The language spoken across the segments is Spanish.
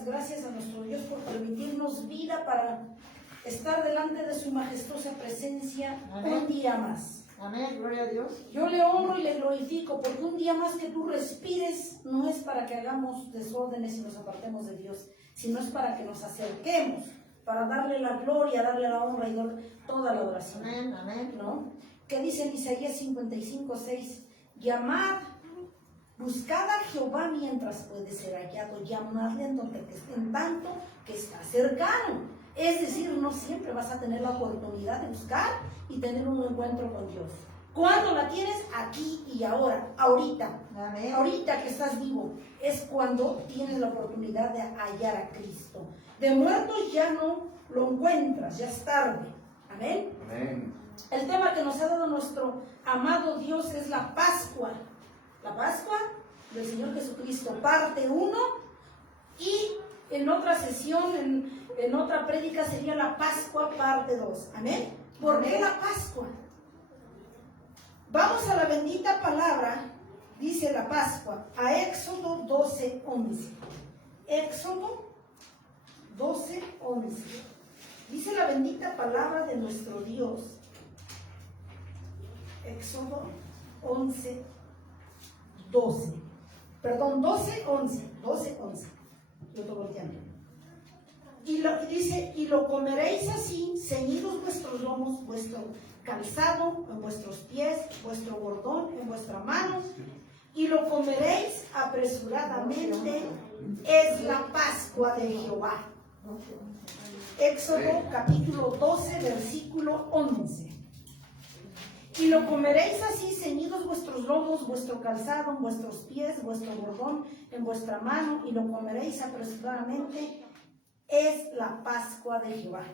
las gracias a nuestro Dios por permitirnos vida para estar delante de su majestuosa presencia. Amén. Un día más. Amén, gloria a Dios. Yo le honro y le glorifico porque un día más que tú respires no es para que hagamos desórdenes y nos apartemos de Dios, sino es para que nos acerquemos, para darle la gloria, darle la honra y toda la adoración. Amén, amén. ¿No? ¿Qué dice en Isaías 55:6? Llamad, buscad a Jehová mientras puede ser hallado, llamadle en tanto que está cercano. Es decir, no siempre vas a tener la oportunidad de buscar y tener un encuentro con Dios. ¿Cuándo la tienes? Aquí y ahora, ahorita. Amén. Ahorita que estás vivo, es cuando tienes la oportunidad de hallar a Cristo. De muertos ya no lo encuentras, ya es tarde. Amén. Amén. El tema que nos ha dado nuestro amado Dios es la Pascua. La Pascua del Señor Jesucristo, parte 1, y en otra sesión, en otra prédica sería la Pascua, parte 2. Amén. ¿Por qué la Pascua? Vamos a la bendita palabra, dice la Pascua, a Éxodo 12:11. Éxodo 12:11. Dice la bendita palabra de nuestro Dios. Éxodo 12:11. Yo estoy volteando. Y dice, y lo comeréis así, ceñidos vuestros lomos, vuestro calzado en vuestros pies, vuestro bordón en vuestra mano, y lo comeréis apresuradamente, es la Pascua de Jehová. Éxodo capítulo 12, versículo 11. Y lo comeréis así, ceñidos vuestros lomos, vuestro calzado en vuestros pies, vuestro bordón en vuestra mano, y lo comeréis apresuradamente, es la Pascua de Jehová.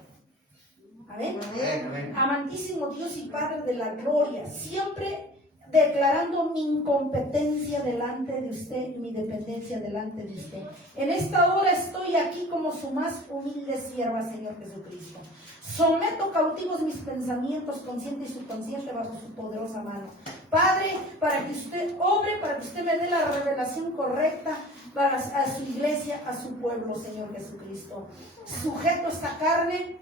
Amén. Amén. Amantísimo Dios y Padre de la gloria, siempre declarando mi incompetencia delante de usted y mi dependencia delante de usted. En esta hora estoy aquí como su más humilde sierva, Señor Jesucristo. Someto cautivos mis pensamientos, consciente y subconsciente, bajo su poderosa mano. Padre, para que usted obre, para que usted me dé la revelación correcta para a su iglesia, a su pueblo, Señor Jesucristo. Sujeto esta carne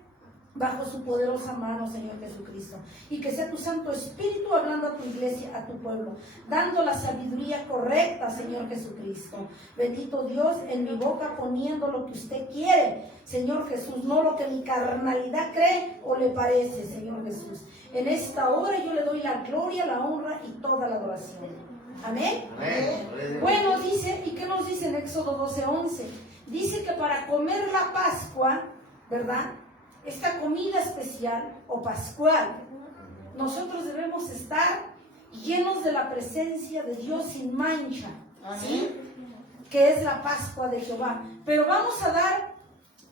bajo su poderosa mano, Señor Jesucristo, y que sea tu Santo Espíritu hablando a tu iglesia, a tu pueblo, dando la sabiduría correcta, Señor Jesucristo. Bendito Dios, en mi boca poniendo lo que usted quiere, Señor Jesús, no lo que mi carnalidad cree o le parece, Señor Jesús. En esta hora yo le doy la gloria, la honra y toda la adoración. Amén. Amén. Bueno, dice, ¿y qué nos dice en Éxodo 12:11? Dice que para comer la Pascua, ¿verdad?, esta comida especial o pascual, nosotros debemos estar llenos de la presencia de Dios sin mancha, ¿sí? Que es la Pascua de Jehová. Pero vamos a dar,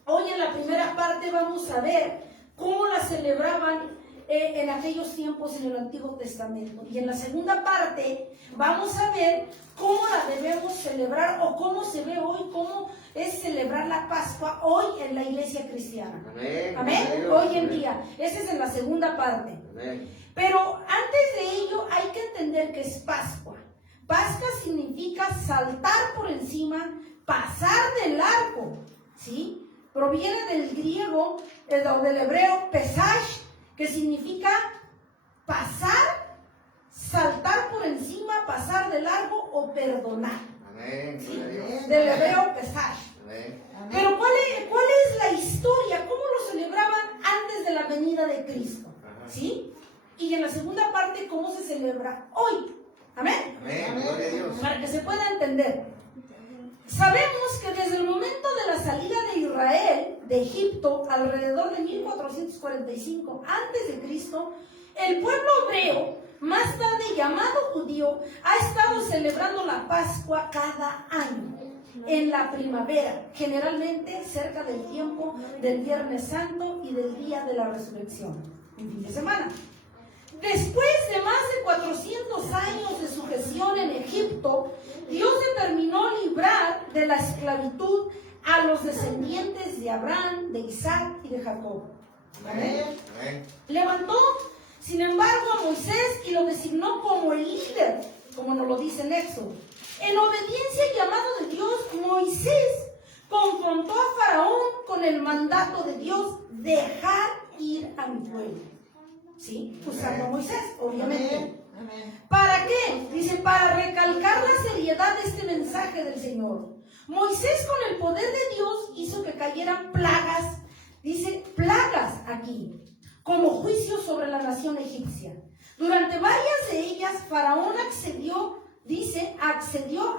hoy en la primera parte vamos a ver cómo la celebraban en aquellos tiempos en el Antiguo Testamento. Y en la segunda parte vamos a ver cómo la debemos celebrar o cómo se ve hoy, cómo es celebrar la Pascua hoy en la iglesia cristiana. Amén. Amén. Hoy en día. Esa es en la segunda parte. Amén. Pero antes de ello hay que entender que es Pascua. Pascua significa saltar por encima, pasar de largo, ¿sí? Proviene del griego o del hebreo pesash, que significa pasar, saltar por encima, pasar de largo o perdonar. Amén. ¿Sí? Amén. Del hebreo pesash. Amén. Pero ¿cuál es la historia? ¿Cómo lo celebraban antes de la venida de Cristo? ¿Sí? Y en la segunda parte, ¿cómo se celebra hoy? Amén. Amén. Gloria a Dios. Para que se pueda entender. Sabemos que desde el momento de la salida de Israel de Egipto, alrededor de 1445 antes de Cristo, el pueblo hebreo, más tarde llamado judío, ha estado celebrando la Pascua cada año, en la primavera, generalmente cerca del tiempo del Viernes Santo y del día de la resurrección, un fin de semana. Después de más de 400 años de sujeción en Egipto, Dios determinó librar de la esclavitud a los descendientes de Abraham, de Isaac y de Jacob. Amén. Amén. Levantó, sin embargo, a Moisés y lo designó como el líder, como nos lo dice en Éxodo. En obediencia al llamado de Dios, Moisés confrontó con el mandato de Dios dejar ir a mi pueblo. ¿Sí? Usando a Moisés, obviamente. ¿Para qué? Dice, para recalcar la seriedad de este mensaje del Señor. Moisés, con el poder de Dios, hizo que cayeran plagas. Dice, plagas aquí, como juicio sobre la nación egipcia. Durante varias de ellas, Faraón accedió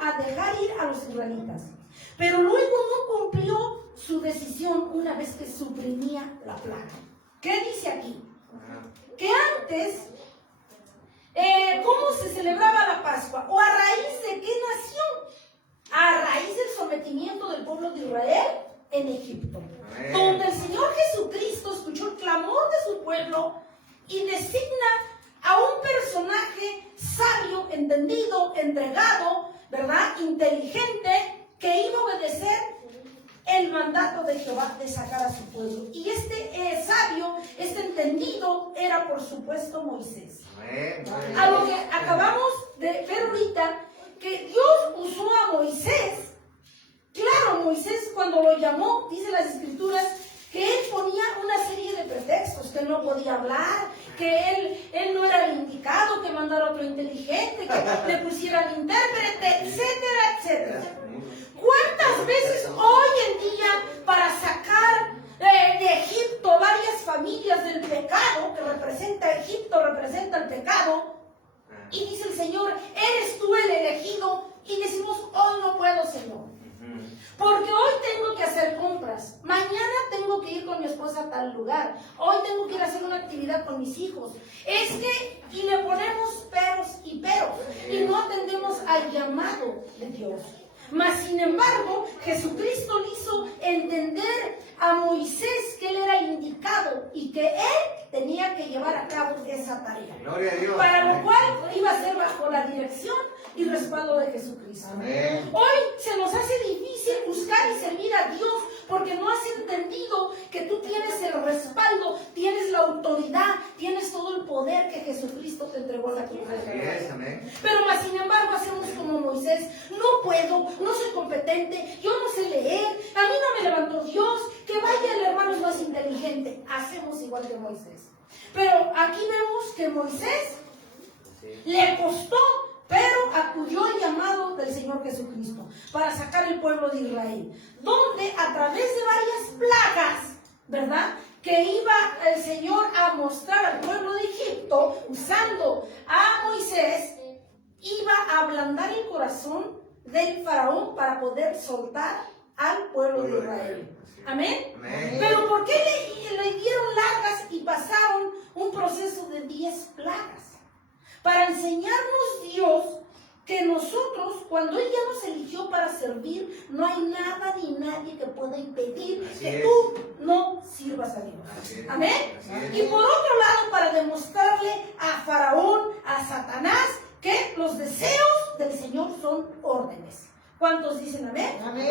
a dejar ir a los israelitas. Pero luego no cumplió su decisión una vez que suprimía la plaga. ¿Qué dice aquí? Que antes, ¿cómo se celebraba la Pascua? ¿O a raíz de qué nación? A raíz del sometimiento del pueblo de Israel en Egipto, donde el Señor Jesucristo escuchó el clamor de su pueblo y designa a un personaje sabio, entendido, entregado, ¿verdad? Inteligente, que iba a obedecer el mandato de Jehová de sacar a su pueblo. Y este sabio, este entendido, era por supuesto Moisés. A lo que acabamos de ver ahorita, que Dios usó a Moisés. Claro, Moisés cuando lo llamó, dice las escrituras, que él ponía una serie de pretextos, que no podía hablar, que él no era el indicado, que mandara otro inteligente, que le pusiera el intérprete, etcétera, etcétera. ¿Cuántas veces hoy en día para sacar de Egipto varias familias del pecado, que representa Egipto, representa el pecado, y dice el Señor, eres tú el elegido, y decimos, hoy no puedo, Señor, porque hoy tengo que hacer compras, mañana tengo que ir con mi esposa a tal lugar, hoy tengo que ir a hacer una actividad con mis hijos, y le ponemos peros, y no atendemos al llamado de Dios. Mas sin embargo, Jesucristo le hizo entender a Moisés que él era indicado y que él tenía que llevar a cabo esa tarea. Gloria a Dios. Para lo cual iba a ser bajo la dirección y respaldo de Jesucristo. Amén. Hoy se nos hace difícil buscar y servir a Dios porque no has entendido que tú tienes el respaldo, tienes la autoridad, tienes todo el poder que Jesucristo te entregó en la cruz del Calvario. Pero más sin embargo hacemos como Moisés, no puedo, no soy competente, yo no sé leer, a mí no me levantó Dios, que vaya el hermano es más inteligente. Hacemos igual que Moisés. Pero aquí vemos que Moisés le costó, pero acudió al llamado del Señor Jesucristo para sacar el pueblo de Israel, donde a través de varias plagas, ¿verdad?, que iba el Señor a mostrar al pueblo de Egipto, usando a Moisés, iba a ablandar el corazón del faraón para poder soltar al pueblo de Israel. Amén. Amén. Pero ¿por qué le dieron largas y pasaron un proceso de 10 plagas? Para enseñarnos Dios que nosotros, cuando Él ya nos eligió para servir, no hay nada ni nadie que pueda impedir que tú no sirvas a Dios. Amén. Y por otro lado, para demostrarle a Faraón, a Satanás, que los deseos del Señor son órdenes. ¿Cuántos dicen amén? Amén.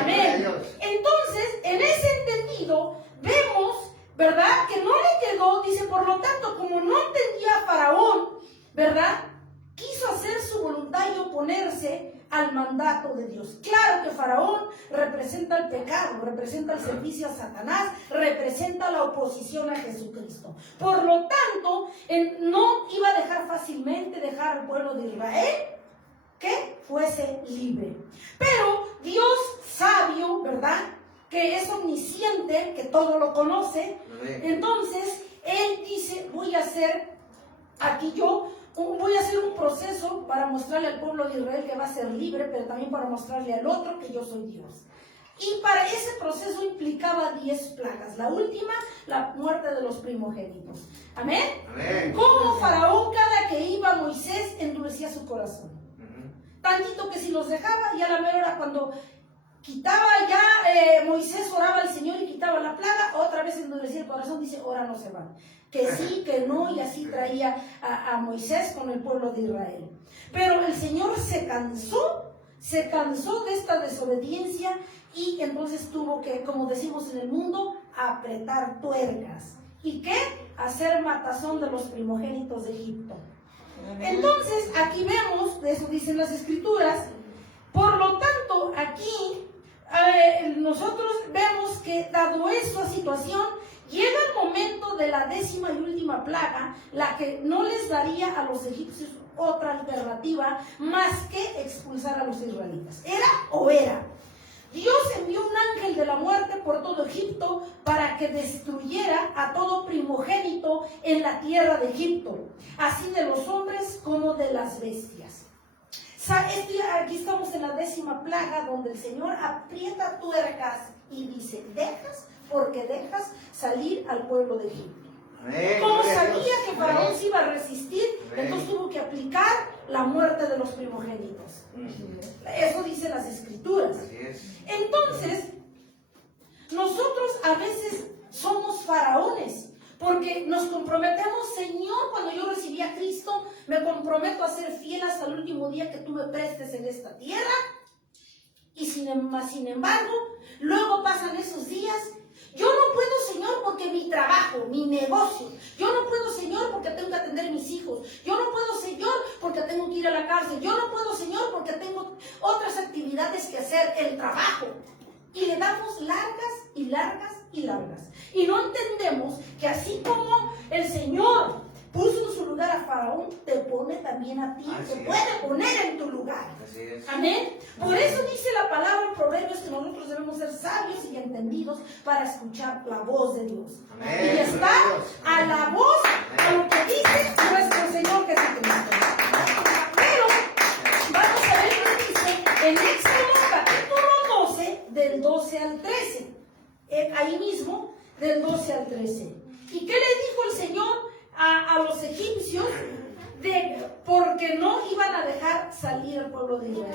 Amén. Entonces, en ese entendido, vemos, ¿verdad?, que no le quedó, dice, por lo tanto, como no entendía a Faraón, ¿verdad?, quiso hacer su voluntad y oponerse al mandato de Dios. Claro que Faraón representa el pecado, representa el servicio a Satanás, representa la oposición a Jesucristo. Por lo tanto, él no iba a dejar fácilmente dejar al pueblo de Israel que fuese libre. Pero Dios sabio, ¿verdad?, que es omnisciente, que todo lo conoce, entonces Él dice, voy a hacer un proceso para mostrarle al pueblo de Israel que va a ser libre, pero también para mostrarle al otro que yo soy Dios. Y para ese proceso implicaba 10 plagas. La última, la muerte de los primogénitos. ¿Amén? Amén. Como Faraón, cada que iba Moisés, endurecía su corazón. Tantito que si los dejaba, ya la mera hora cuando quitaba ya, Moisés oraba al Señor y quitaba la plaga, otra vez endurecía el corazón, dice, ahora no se van. Que sí, que no, y así traía a Moisés con el pueblo de Israel. Pero el Señor se cansó de esta desobediencia y entonces tuvo que, como decimos en el mundo, apretar tuercas. ¿Y qué? Hacer matazón de los primogénitos de Egipto. Entonces, aquí vemos, de eso dicen las Escrituras, por lo tanto, aquí nosotros vemos que dado pasado esa situación, llega el momento de la 10ª y última plaga, la que no les daría a los egipcios otra alternativa más que expulsar a los israelitas. ¿Era o era? Dios envió un ángel de la muerte por todo Egipto para que destruyera a todo primogénito en la tierra de Egipto, así de los hombres como de las bestias. Aquí estamos en la 10ª plaga, donde el Señor aprieta tuercas y dice, dejas porque dejas salir al pueblo de Egipto. Amén. Como Gloria a sabía Dios. que Faraón Amén. se iba a resistir, Amén. entonces tuvo que aplicar la muerte de los primogénitos. Eso dice las Escrituras. Así es. Entonces, nosotros a veces somos faraones, porque nos comprometemos, Señor, cuando yo recibí a Cristo, me comprometo a ser fiel hasta el último día que tú me prestes en esta tierra. Y sin embargo, luego pasan esos días. Yo no puedo, Señor, porque mi trabajo, mi negocio. Yo no puedo, Señor, porque tengo que atender a mis hijos. Yo no puedo, Señor, porque tengo que ir a la cárcel. Yo no puedo, Señor, porque tengo otras actividades que hacer, el trabajo. Y le damos largas y largas y largas. Y no entendemos que así como el Señor puso en su lugar a Faraón, te pone también a ti, Así te es. puede poner en tu lugar. Así es. Amén. Por eso dice la palabra en Proverbios que nosotros debemos ser sabios y entendidos para escuchar la voz de Dios. Amén. Y estar a la voz, a lo que dice nuestro Señor Jesucristo. Pero vamos a ver lo que dice en Éxodo capítulo 12, del 12 al 13. Ahí mismo, del 12 al 13. ¿Y qué le dijo el Señor a los egipcios? Porque no iban a dejar salir al pueblo de Israel.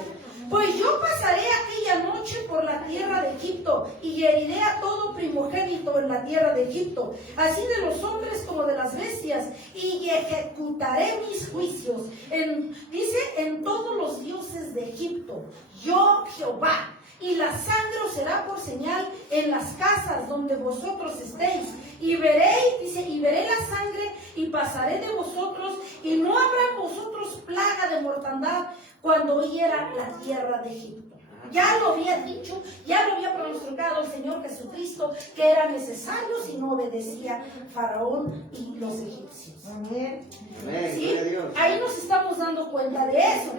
Pues yo pasaré aquella noche por la tierra de Egipto y heriré a todo primogénito en la tierra de Egipto, así de los hombres como de las bestias, y ejecutaré mis juicios en todos los dioses de Egipto. Yo, Jehová. Y la sangre os será por señal en las casas donde vosotros estéis. Y veréis, dice, y veré la sangre y pasaré de vosotros, y no habrá en vosotros plaga de mortandad cuando hiera la tierra de Egipto. Ya lo había dicho, ya lo había pronosticado el Señor Jesucristo, que era necesario si no obedecía Faraón y los egipcios. Amén. ¿Sí? Gloria a Dios. Ahí nos estamos dando cuenta de eso.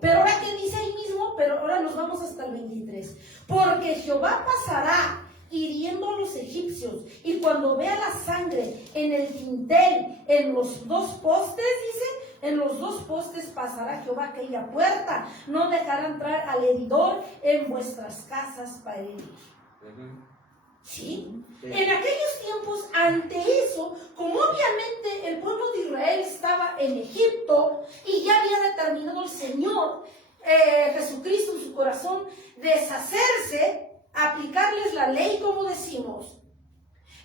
Pero ahora que dice ahí mismo, pero ahora nos vamos hasta el 23. Porque Jehová pasará hiriendo a los egipcios, y cuando vea la sangre en el dintel, en los dos postes, dice, en los dos postes pasará Jehová aquella puerta, no dejará entrar al heridor en vuestras casas para herir. ¿Sí? Sí. En aquellos tiempos, ante eso, como obviamente el pueblo de Israel estaba en Egipto y ya había determinado el Señor Jesucristo en su corazón deshacerse, aplicarles la ley, como decimos.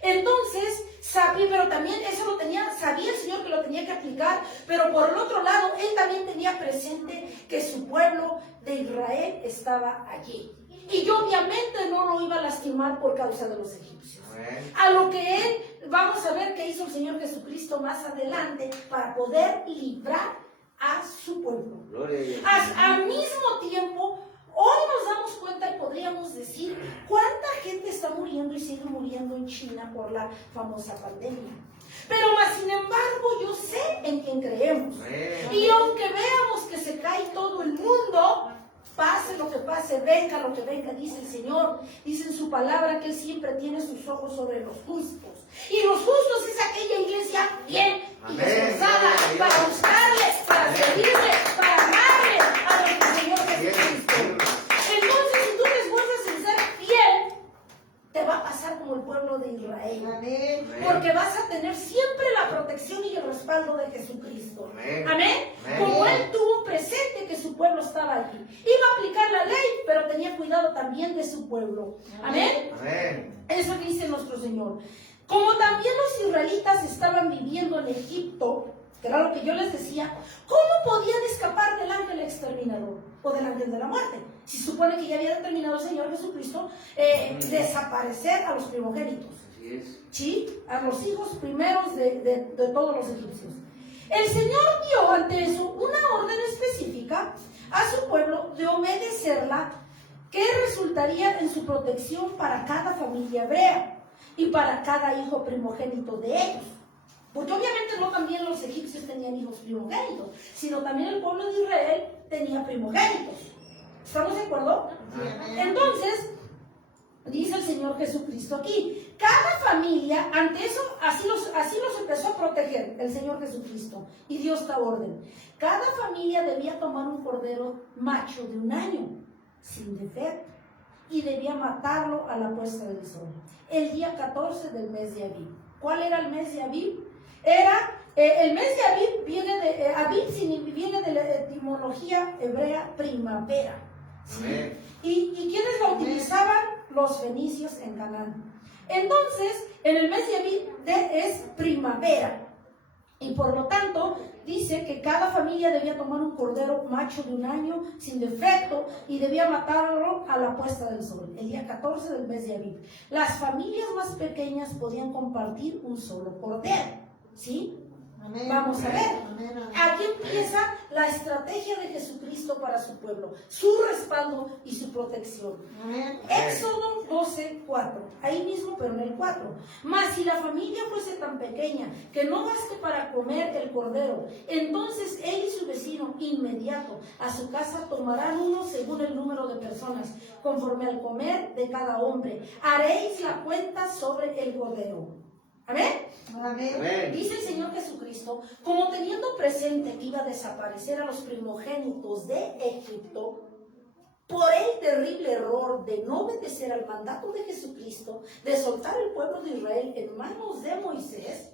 Entonces, sabía, pero también eso sabía el Señor que lo tenía que aplicar, pero por el otro lado, Él también tenía presente que su pueblo de Israel estaba allí. Y yo obviamente no lo iba a lastimar por causa de los egipcios. Amén. A lo que Él, vamos a ver qué hizo el Señor Jesucristo más adelante para poder librar a su pueblo. Gloria a Dios. Al mismo tiempo, hoy nos damos cuenta y podríamos decir cuánta gente está muriendo y sigue muriendo en China por la famosa pandemia. Pero más sin embargo, yo sé en quién creemos. Amén. Y aunque veamos que se cae todo el mundo, pase lo que pase, venga lo que venga, dice el Señor, dice en su palabra que Él siempre tiene sus ojos sobre los justos. Y los justos es aquella iglesia bien y Amén. esforzada Gloria a Dios. para buscarle, para Amén. servirle, para amarle a nuestro Señor Bien. Jesucristo. Entonces, si tú te esfuerzas en ser fiel, te va a pasar como el pueblo de Israel. Amén. Porque vas a tener siempre la protección y el respaldo de Jesucristo. Amén. Amén. Amén. Como Él tuvo presente que su pueblo estaba allí. Iba a aplicar la ley, pero tenía cuidado también de su pueblo. Amén. Amén. Eso dice nuestro Señor. Como también los israelitas estaban viviendo en Egipto, que era lo que yo les decía, ¿cómo podían escapar del ángel exterminador o del ángel de la muerte? Si se supone que ya había determinado el Señor Jesucristo desaparecer a los primogénitos. Así es. ¿Sí? A los hijos primeros de todos los egipcios. El Señor dio ante eso una orden específica a su pueblo de obedecerla, ¿qué resultaría en su protección para cada familia hebrea y para cada hijo primogénito de ellos? Porque obviamente no también los egipcios tenían hijos primogénitos, sino también el pueblo de Israel tenía primogénitos. ¿Estamos de acuerdo? Entonces, dice el Señor Jesucristo aquí, cada familia, ante eso, así los empezó a proteger el Señor Jesucristo, y dio esta orden. Cada familia debía tomar un cordero macho de 1 año, sin defecto, y debía matarlo a la puesta del sol, el día 14 del mes de Abib. ¿Cuál era el mes de Abib? El mes de Abib viene de la etimología hebrea primavera. ¿Sí? ¿Y quiénes la utilizaban? Los fenicios en Canaán. Entonces, en el mes de Abib es primavera. Y por lo tanto, dice que cada familia debía tomar un cordero macho de 1 año, sin defecto, y debía matarlo a la puesta del sol, el día 14 del mes de Abib. Las familias más pequeñas podían compartir un solo cordero. ¿Sí? Amén. Vamos a ver. Amén. Aquí empieza la estrategia de Jesucristo para su pueblo, su respaldo y su protección. Amén. Éxodo 12:4, ahí mismo, pero en el 4. Mas si la familia fuese tan pequeña que no baste para comer el cordero, entonces él y su vecino inmediato a su casa tomarán uno según el número de personas, conforme al comer de cada hombre. Haréis la cuenta sobre el cordero. ¿Amén? Amén. Dice el Señor Jesucristo, como teniendo presente que iba a desaparecer a los primogénitos de Egipto, por el terrible error de no obedecer al mandato de Jesucristo, de soltar el pueblo de Israel en manos de Moisés,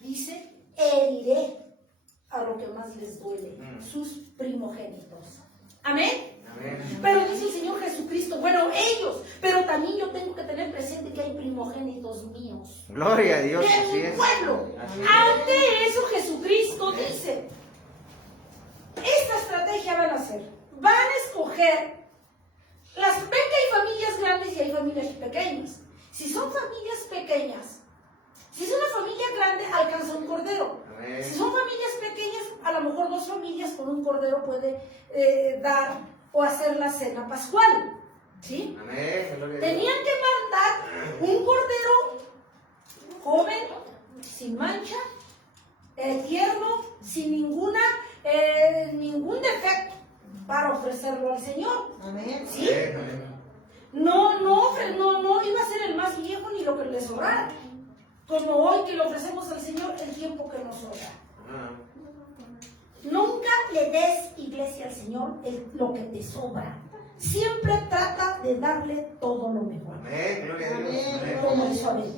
dice, heriré a lo que más les duele, sus primogénitos. Amén. Pero dice el Señor Jesucristo, bueno, ellos, pero también yo tengo que tener presente que hay primogénitos míos. Gloria a Dios. De mi pueblo. Ante eso Jesucristo dice, esta estrategia van a hacer. Van a escoger, ven que hay familias grandes y hay familias pequeñas. Si son familias pequeñas, si es una familia grande, alcanza un cordero. Si son familias pequeñas, a lo mejor 2 familias con un cordero puede dar o hacer la cena pascual. ¿Sí? Amén. Tenían que mandar un cordero joven, sin mancha, tierno, sin ningún defecto, para ofrecerlo al Señor. Amén. ¿Sí? No iba a ser el más viejo ni lo que le sobrara, como hoy que le ofrecemos al Señor el tiempo que nos sobra. Nunca le des, iglesia, al Señor lo que te sobra. Siempre trata de darle todo lo mejor. Amén. Como hizo Abel.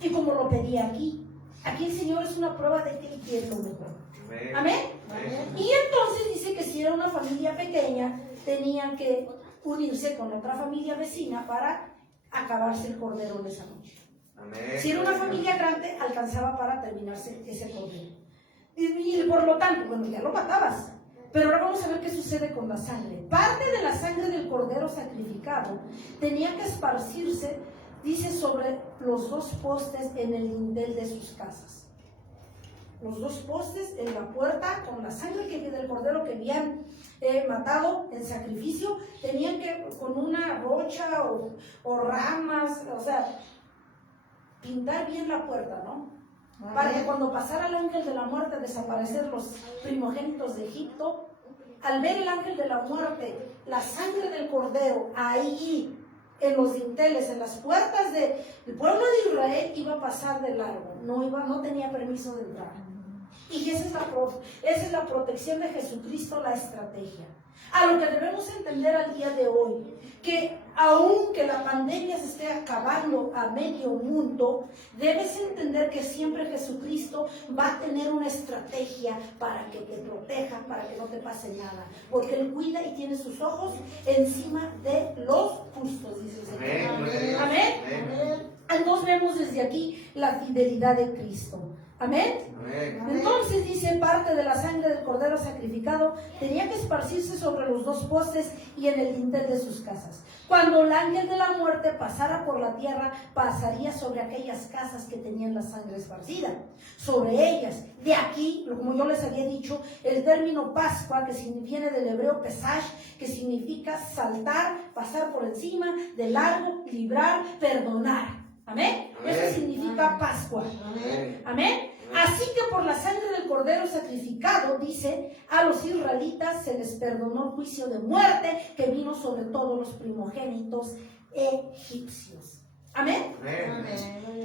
Y como lo pedía aquí. Aquí el Señor es una prueba de que Él quiere lo mejor. Amén. Amén. Y entonces dice que si era una familia pequeña, tenían que unirse con otra familia vecina para acabarse el cordero de esa noche. Amén. Si era una familia grande, alcanzaba para terminarse ese cordero. Y por lo tanto, bueno, ya lo matabas. Pero ahora vamos a ver qué sucede con la sangre. Parte de la sangre del cordero sacrificado tenía que esparcirse, dice, sobre los 2 postes en el dintel de sus casas. Los 2 postes en la puerta, con la sangre del cordero que habían matado en sacrificio, tenían que, con una rocha o ramas, o sea, pintar bien la puerta, ¿no? Para que cuando pasara el ángel de la muerte a desaparecer los primogénitos de Egipto, al ver el ángel de la muerte, la sangre del cordero ahí en los dinteles, en las puertas del pueblo de Israel, iba a pasar de largo, no tenía permiso de entrar. Y esa es la protección de Jesucristo, la estrategia. A lo que debemos entender al día de hoy, que aunque la pandemia se esté acabando a medio mundo, debes entender que siempre Jesucristo va a tener una estrategia para que te proteja, para que no te pase nada. Porque Él cuida y tiene sus ojos encima de los justos, dice el Señor. Amén. Amén. Amén. Entonces vemos desde aquí la fidelidad de Cristo. Amén. Amén. Entonces dice, parte de la sangre del cordero sacrificado tenía que esparcirse sobre los dos postes y en el dintel de sus casas. Cuando el ángel de la muerte pasara por la tierra, pasaría sobre aquellas casas que tenían la sangre esparcida, sobre ellas. De aquí, como yo les había dicho, el término Pascua, que viene del hebreo Pesach, que significa saltar, pasar por encima, de largo, librar, perdonar. Amén. Eso significa Pascua. Amén. Así que por la sangre del cordero sacrificado, dice, a los israelitas se les perdonó el juicio de muerte que vino sobre todos los primogénitos egipcios. Amén.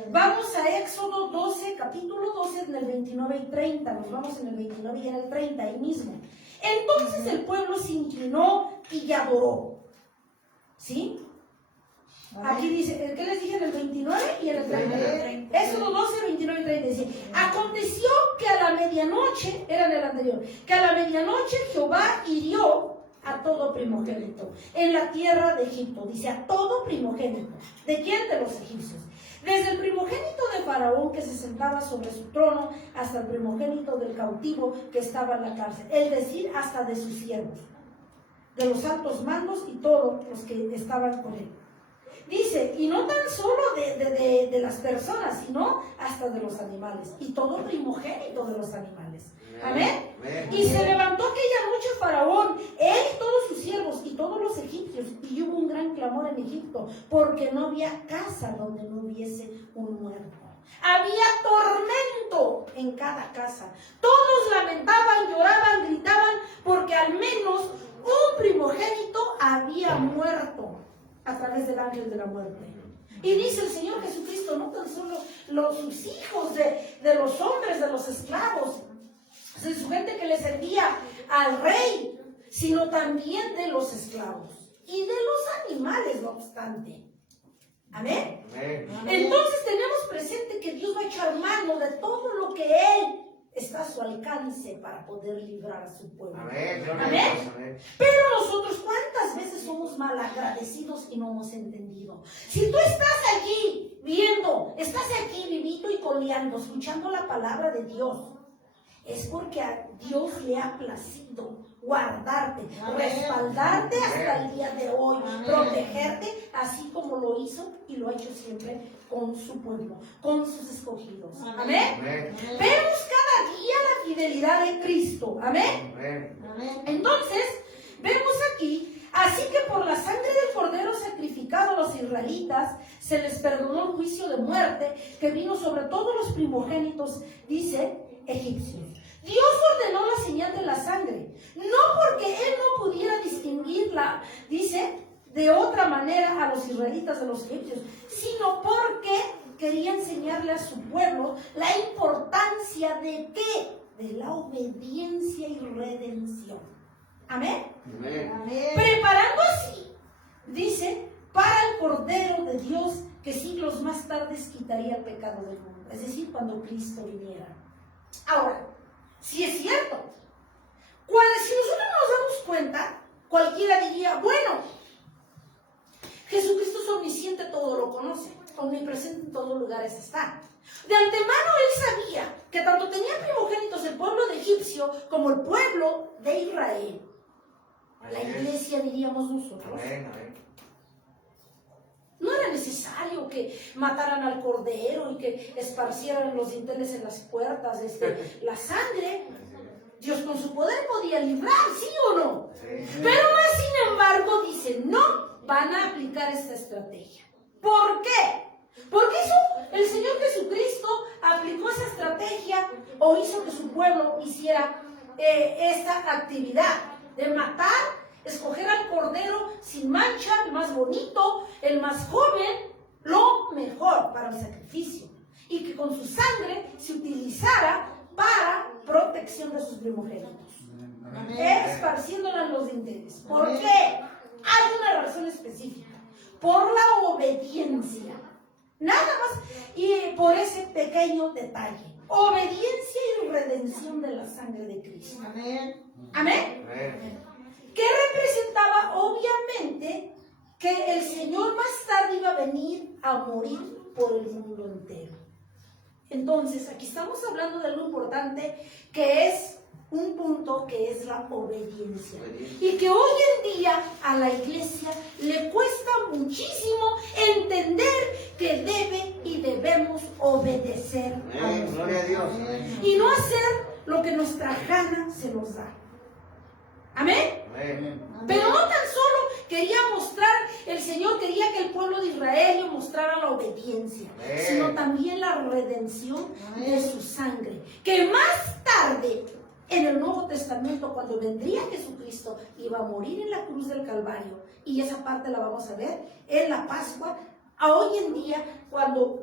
Vamos a Éxodo 12, capítulo 12, en el 29 y 30. Nos vamos en el 29 y en el 30, ahí mismo. Entonces el pueblo se inclinó y adoró. ¿Sí? Aquí dice, ¿qué les dije en el 29 y en el 30? Éxodo 12, 29 y 30 dice, aconteció que a la medianoche, era en el anterior, que a la medianoche Jehová hirió a todo primogénito en la tierra de Egipto. Dice, a todo primogénito. ¿De quién? De los egipcios. Desde el primogénito de Faraón que se sentaba sobre su trono hasta el primogénito del cautivo que estaba en la cárcel. Es decir, hasta de sus siervos, de los altos mandos y todos los que estaban con él. Dice, y no tan solo de las personas, sino hasta de los animales. Y todo primogénito de los animales. Amén. Y se levantó aquella noche Faraón, él y todos sus siervos y todos los egipcios. Y hubo un gran clamor en Egipto, porque no había casa donde no hubiese un muerto. Había tormento en cada casa. Todos lamentaban, lloraban, gritaban, porque al menos un primogénito había muerto a través del ángel de la muerte. Y dice el Señor Jesucristo, no tan solo sus hijos de los hombres, de los esclavos, de su gente que le servía al rey, sino también de los esclavos y de los animales, no obstante. Amén. Entonces tenemos presente que Dios va a echar mano de todo lo que Él está a su alcance para poder librar a su pueblo. Amén. Amén. Pero nosotros, ¿cuántas veces somos malagradecidos y no hemos entendido? Si tú estás aquí viendo, estás aquí vivito y coleando, escuchando la palabra de Dios, es porque a Dios le ha placido guardarte, respaldarte hasta el día de hoy, protegerte, así como lo hizo y lo ha hecho siempre con su pueblo, con sus escogidos. Amén. Vemos cada día la fidelidad de Cristo. Amén. Entonces, vemos aquí, así que por la sangre del cordero sacrificado a los israelitas se les perdonó el juicio de muerte que vino sobre todos los primogénitos, dice, egipcios. Dios ordenó la señal de la sangre, no porque Él no pudiera distinguirla, dice, de otra manera a los israelitas de los egipcios, sino porque quería enseñarle a su pueblo la importancia de ¿qué? De la obediencia y redención. Amén. Preparando así, dice, para el Cordero de Dios que siglos más tarde quitaría el pecado del mundo, es decir, cuando Cristo viniera. Ahora, si es cierto, si nosotros nos damos cuenta, cualquiera diría, bueno, Jesucristo es omnisciente, todo lo conoce, omnipresente en todos lugares está. De antemano Él sabía que tanto tenía primogénitos el pueblo de Egipcio como el pueblo de Israel. La iglesia, diríamos nosotros. No era necesario que mataran al cordero y que esparcieran los dinteles en las puertas, la sangre. Dios con su poder podía librar, ¿sí o no? Pero más sin embargo dice, no van a aplicar esta estrategia. ¿Por qué? Porque el Señor Jesucristo aplicó esa estrategia o hizo que su pueblo hiciera esta actividad de matar, escoger al cordero sin mancha, el más bonito, el más joven, lo mejor para el sacrificio, y que con su sangre se utilizara para protección de sus primogénitos, esparciéndola en los dinteles. ¿Por qué? Hay una razón específica: por la obediencia, nada más, y por ese pequeño detalle: obediencia y redención de la sangre de Cristo. Amén. Amén. Que representaba obviamente que el Señor más tarde iba a venir a morir por el mundo entero. Entonces, aquí estamos hablando de algo importante que es un punto que es la obediencia. Y que hoy en día a la iglesia le cuesta muchísimo entender que debe y debemos obedecer a Dios. Gloria a Dios. Y no hacer lo que nuestra gana se nos da. Amén. Amén. Pero no tan solo quería mostrar, el Señor quería que el pueblo de Israel mostrara la obediencia, sino también la redención de su sangre. Que más tarde, en el Nuevo Testamento, cuando vendría Jesucristo, iba a morir en la cruz del Calvario. Y esa parte la vamos a ver en la Pascua. A hoy en día, cuando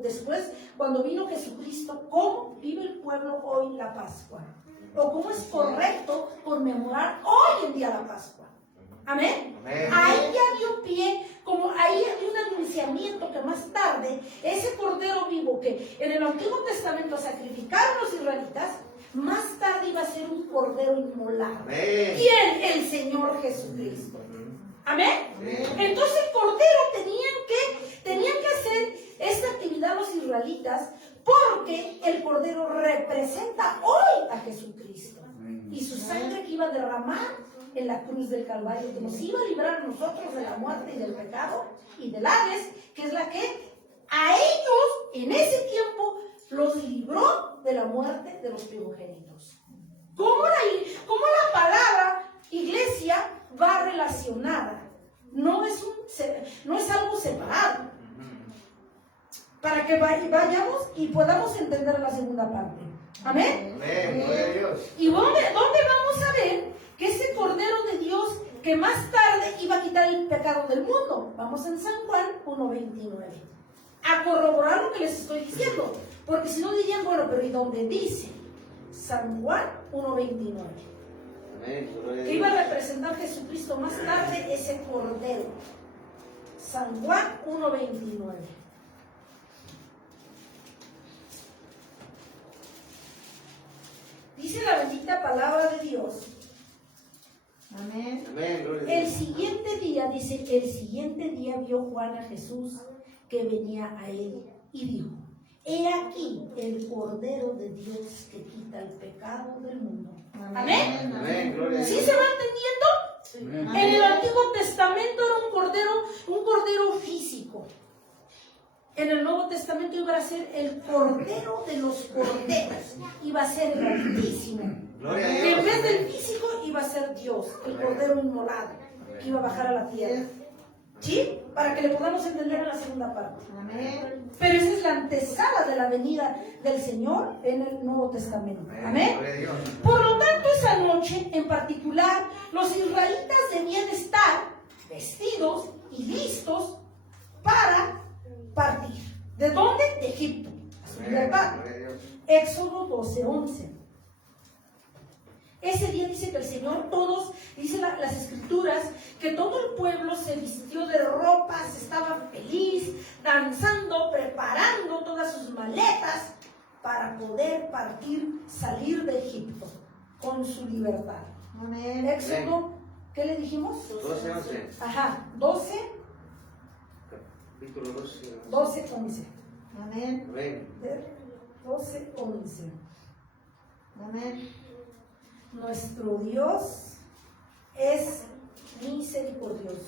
vino Jesucristo, ¿cómo vive el pueblo hoy la Pascua? O cómo es correcto conmemorar hoy en día la Pascua. Amén. Amén. Ahí ya dio pie, como ahí hay un anunciamiento que más tarde, ese cordero vivo que en el Antiguo Testamento sacrificaron los israelitas, más tarde iba a ser un cordero inmolado. Amén. ¿Quién? El Señor Jesucristo. Amén. Amén. Entonces el cordero tenían que hacer esta actividad los israelitas, porque el cordero representa hoy a Jesucristo y su sangre que iba a derramar en la cruz del Calvario, que nos iba a librar a nosotros de la muerte y del pecado y del Hades, que es la que a ellos en ese tiempo los libró de la muerte de los primogénitos. ¿Cómo la palabra iglesia va relacionada? No es algo separado. Para que vayamos y podamos entender la segunda parte. Amén. Amén. Gloria a Dios. ¿Y dónde vamos a ver que ese Cordero de Dios que más tarde iba a quitar el pecado del mundo? Vamos en San Juan 1:29. A corroborar lo que les estoy diciendo. Porque si no dirían, bueno, pero ¿y dónde dice? San Juan 1:29. Amén. Gloria a Que iba a Dios. representar Jesucristo más tarde ese Cordero. San Juan 1:29. Dice la bendita palabra de Dios. Amén. Amén. Gloria a El Dios. siguiente día vio Juan a Jesús que venía a él y dijo: He aquí el Cordero de Dios que quita el pecado del mundo. Amén. Amén. Gloria a ¿Sí Dios. se va entendiendo? En el Antiguo Testamento era un cordero físico. En el Nuevo Testamento iba a ser el Cordero de los corderos. Iba a ser el Altísimo. Gloria a Que Dios. en vez del físico iba a ser Dios, el Cordero inmolado, que iba a bajar a la tierra. ¿Sí? Para que le podamos entender en la segunda parte. Amén. Pero esa es la antesala de la venida del Señor en el Nuevo Testamento. Amén. Gloria a Dios. Por lo tanto, esa noche en particular, los israelitas debían estar vestidos y listos para partir. ¿De dónde? De Egipto, a su Amén. libertad. Gloria a Dios. Éxodo 12:11. Ese día dice que el Señor, dice las escrituras, que todo el pueblo se vistió de ropas, estaba feliz, danzando, preparando todas sus maletas para poder partir, salir de Egipto con su libertad. Amén. Éxodo, ¿qué le dijimos? 12:11. Ajá, 12, Capítulo 12. 12:11. Amén. Amén. 12:11. Amén. Nuestro Dios es misericordioso.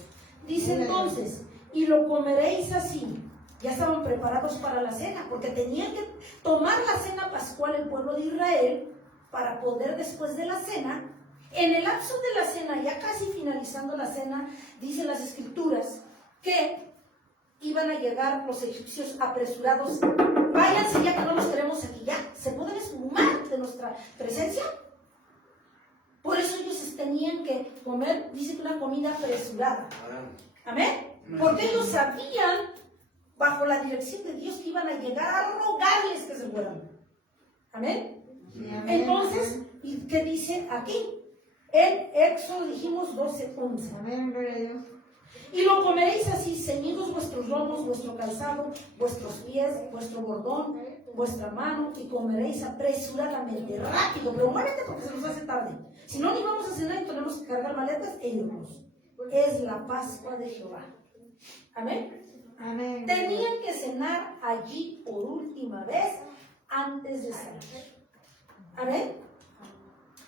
Dice entonces, y lo comeréis así. Ya estaban preparados para la cena, porque tenían que tomar la cena pascual el pueblo de Israel para poder después de la cena, en el lapso de la cena, ya casi finalizando la cena, dicen las escrituras que iban a llegar los egipcios apresurados. Váyanse ya que no los queremos aquí, ya se pueden esfumar de nuestra presencia. Por eso ellos tenían que comer, dice que una comida apresurada. Amén. Porque ellos sabían, bajo la dirección de Dios, que iban a llegar a rogarles que se fueran. Amén. Sí, amén. Entonces, ¿y qué dice aquí? En Éxodo dijimos 12:11. Amén. Gloria a Dios. Y lo comeréis así, ceñidos vuestros lomos, vuestro calzado, vuestros pies, vuestro bordón, vuestra mano, y comeréis apresuradamente, rápido, pero muévete porque se nos hace tarde. Si no, ni vamos a cenar y tenemos que cargar maletas e irnos. Es la Pascua de Jehová. Amén. Amén. Tenían que cenar allí por última vez antes de salir. Amén.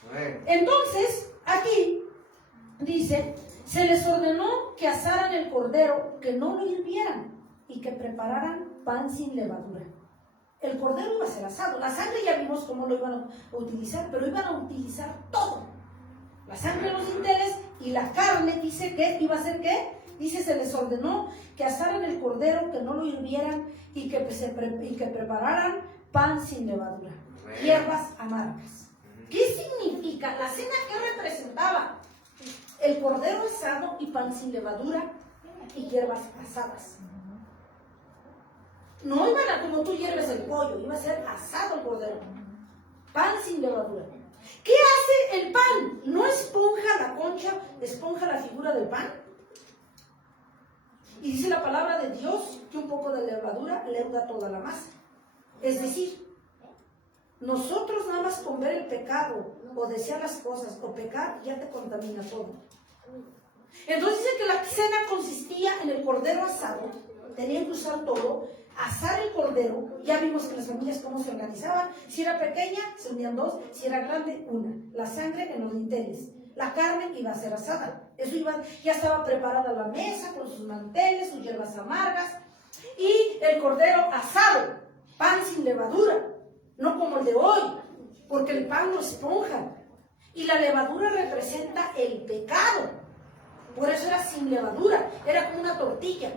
Amén. Entonces, aquí dice, se les ordenó que asaran el cordero, que no lo hirvieran y que prepararan pan sin levadura. El cordero iba a ser asado. La sangre ya vimos cómo lo iban a utilizar, pero iban a utilizar todo. La sangre de los dinteles y la carne, dice que iba a ser ¿qué? Dice, se les ordenó que asaran el cordero, que no lo hirvieran y que prepararan pan sin levadura, hierbas amargas. ¿Qué significa? La cena que representaba el cordero asado y pan sin levadura y hierbas asadas. No iban a como tú hierves el pollo, iba a ser asado el cordero. Pan sin levadura. ¿Qué hace el pan? ¿No esponja la concha, esponja la figura del pan? Y dice la palabra de Dios que un poco de levadura leuda toda la masa. Es decir, nosotros nada más con ver el pecado o desear las cosas o pecar ya te contamina todo. Entonces dice que la cena consistía en el cordero asado, tenían que usar todo, asar el cordero. Ya vimos que las familias cómo se organizaban. Si era pequeña, se unían dos. Si era grande, una. La sangre en los dinteles. La carne iba a ser asada. Eso ya estaba preparada la mesa con sus manteles, sus hierbas amargas. Y el cordero asado, pan sin levadura. No como el de hoy, porque el pan lo esponja. Y la levadura representa el pecado. Por eso era sin levadura. Era como una tortilla.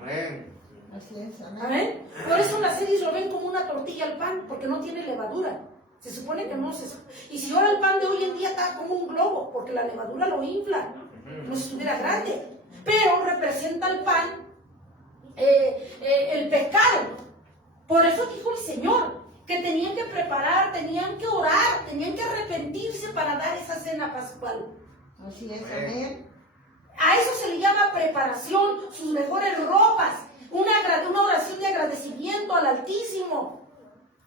Amén. Así es, amén. ¿Amén? Por eso las series lo ven como una tortilla al pan, porque no tiene levadura. Se supone que no se... Y si ahora el pan de hoy en día está como un globo, porque la levadura lo infla, no si estuviera grande. Pero representa el pan, el pecado. Por eso dijo el Señor, que tenían que preparar, tenían que orar, tenían que arrepentirse para dar esa cena pascual. Así es, amén. A eso se le llama preparación, sus mejores ropas, una oración de agradecimiento al Altísimo.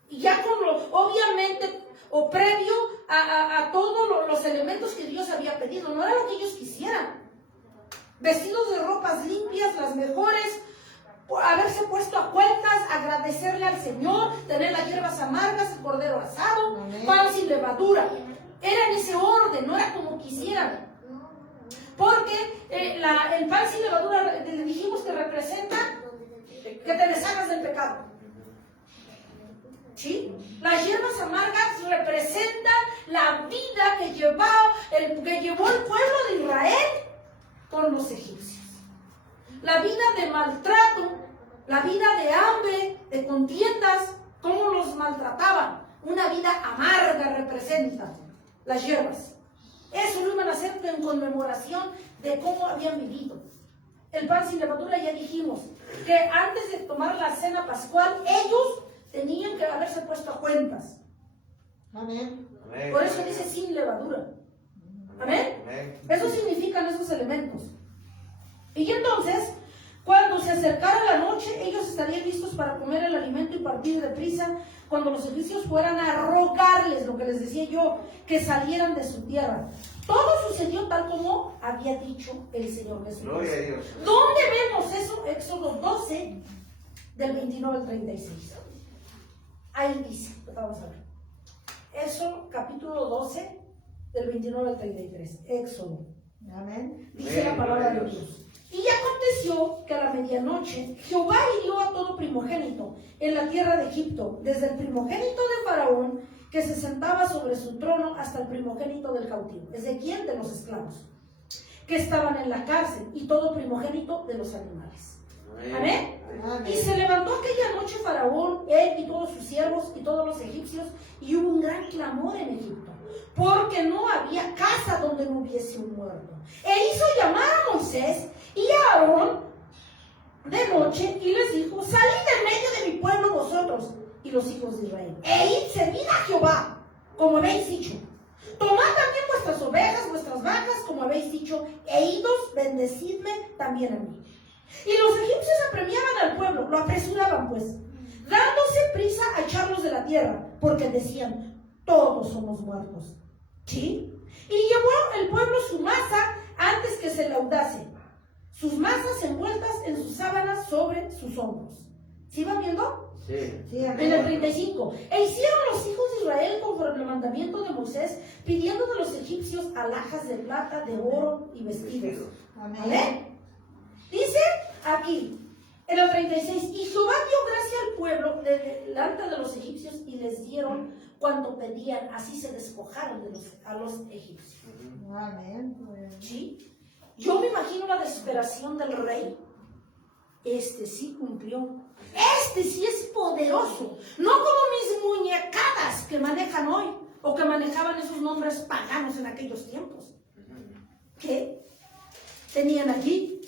Y ya obviamente, o previo a todos los elementos que Dios había pedido, no era lo que ellos quisieran. Vestidos de ropas limpias, las mejores, haberse puesto a cuentas, agradecerle al Señor, tener las hierbas amargas, el cordero asado, pan sin levadura. Era en ese orden, no era como quisieran. Porque el pan sin levadura, le dijimos que representa que te deshagas del pecado. ¿Sí? Las hierbas amargas representan la vida que llevó el pueblo de Israel con los egipcios. La vida de maltrato, la vida de hambre, de contiendas, cómo los maltrataban. Una vida amarga representa las hierbas. Eso lo iban a hacer en conmemoración de cómo habían vivido. El pan sin levadura, ya dijimos que antes de tomar la cena pascual, ellos tenían que haberse puesto a cuentas. Amén. Por eso dice sin levadura. Amén. Eso significan esos elementos. Y entonces, cuando se acercara la noche, ellos estarían listos para comer el alimento y partir deprisa cuando los egipcios fueran a rogarles, lo que les decía yo, que salieran de su tierra. Todo sucedió tal como había dicho el Señor Jesús. Gloria a Dios. ¿Dónde vemos eso? Éxodo 12, del 29 al 36. Ahí dice, vamos a ver. Éxodo capítulo 12, del 29 al 33. Éxodo. Amén. Dice la palabra de Dios. Y aconteció que a la medianoche Jehová hirió a todo primogénito en la tierra de Egipto, desde el primogénito de Faraón, que se sentaba sobre su trono, hasta el primogénito del cautivo. ¿Es de quién? De los esclavos que estaban en la cárcel, y todo primogénito de los animales. Amén. Amén. Y se levantó aquella noche Faraón, él y todos sus siervos y todos los egipcios, y hubo un gran clamor en Egipto, porque no había casa donde no hubiese un muerto. E hizo llamar a Moisés y a Aarón de noche y les dijo: salid de medio de mi pueblo vosotros y los hijos de Israel, e id, servid a Jehová, como habéis dicho. Tomad también vuestras ovejas, vuestras vacas, como habéis dicho, e idos, bendecidme también a mí. Y los egipcios apremiaban al pueblo, lo apresuraban pues, dándose prisa a echarlos de la tierra, porque decían: todos somos muertos. ¿Sí? Y llevó el pueblo su masa antes que se laudase, sus masas envueltas en sus sábanas sobre sus hombros. ¿Sí van viendo? Sí. Sí, En amén. el 35. E hicieron los hijos de Israel conforme al mandamiento de Moisés, pidiendo de los egipcios alhajas de plata, de oro y vestidos. Amén. ¿Amén? Dice aquí, en el 36, y Jehová dio gracia al pueblo delante de los egipcios y les dieron cuanto pedían, así se despojaron a los egipcios. Amén. ¿Sí? Yo me imagino la desesperación del rey. Este sí cumplió. Este sí es poderoso. No como mis muñecadas que manejan hoy o que manejaban esos nombres paganos en aquellos tiempos. ¿Qué tenían allí?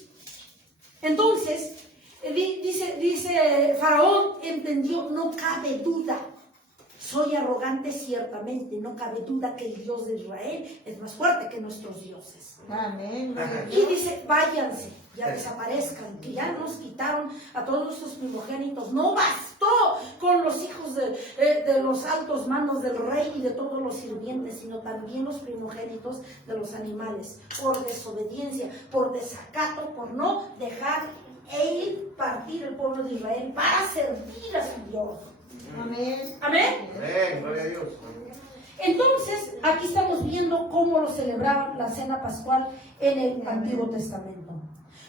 Entonces, dice Faraón, entendió, no cabe duda. Soy arrogante ciertamente, no cabe duda que el Dios de Israel es más fuerte que nuestros dioses. Amén. Y dice, váyanse, ya desaparezcan, que ya nos quitaron a todos nuestros primogénitos. No bastó con los hijos de los altos mandos del rey y de todos los sirvientes, sino también los primogénitos de los animales, por desobediencia, por desacato, por no dejar ir partir el pueblo de Israel para servir a su Dios. Amén. Amén. Amén. Gloria a Dios. Entonces, aquí estamos viendo cómo lo celebraban la cena pascual en el Antiguo Testamento.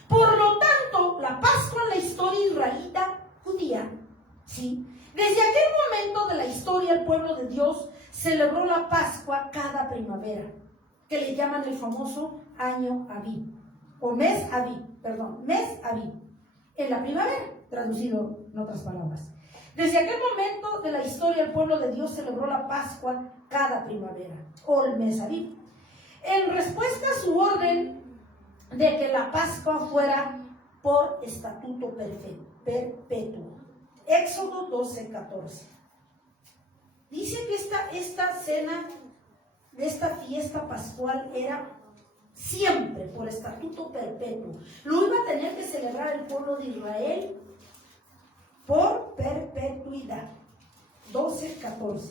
Por lo tanto, la Pascua en la historia israelita judía, ¿sí? Desde aquel momento de la historia, el pueblo de Dios celebró la Pascua cada primavera, que le llaman el famoso año Abib, o mes Abib, mes Abib, en la primavera, traducido en otras palabras. Desde aquel momento de la historia, el pueblo de Dios celebró la Pascua cada primavera, o el mes Abib, en respuesta a su orden de que la Pascua fuera por estatuto perpetuo. Éxodo 12:14. Dice que esta cena, de esta fiesta pascual, era siempre por estatuto perpetuo. Lo iba a tener que celebrar el pueblo de Israel por perpetuidad. 12:14.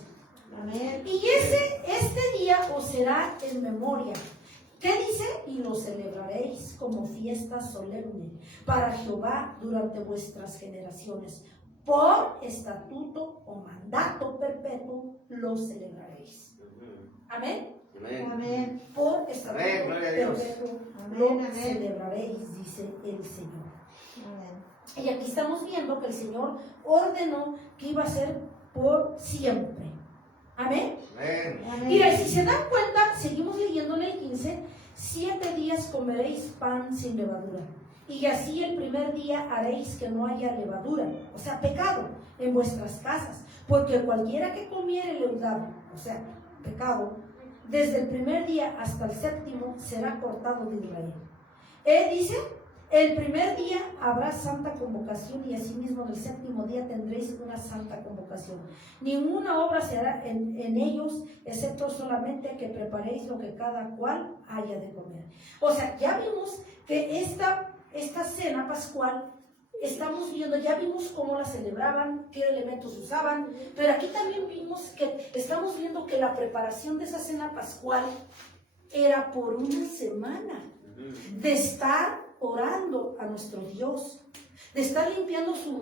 Amén. Y este día os será en memoria. ¿Qué dice? Y lo celebraréis como fiesta solemne para Jehová durante vuestras generaciones. Por estatuto o mandato perpetuo lo celebraréis. Amén. Amén. Amén. Por estatuto Amén, gloria a Dios. perpetuo Amén, lo amén. celebraréis, dice el Señor. Amén. Y aquí estamos viendo que el Señor ordenó que iba a ser por siempre. Amén. Amén. Amén. Mira, si se dan cuenta, seguimos leyendo en el 15, 7 días comeréis pan sin levadura. Y así el primer día haréis que no haya levadura, o sea, pecado, en vuestras casas. Porque cualquiera que comiere leudado, o sea, pecado, desde el primer día hasta el séptimo será cortado de Israel. Dice, el primer día habrá santa convocación y asimismo en el séptimo día tendréis una santa convocación. Ninguna obra se hará en ellos, excepto solamente que preparéis lo que cada cual haya de comer. O sea, ya vimos que esta cena pascual, ya vimos cómo la celebraban, qué elementos usaban, pero aquí también estamos viendo que la preparación de esa cena pascual era por una semana de estar orando a nuestro Dios, de estar limpiando sus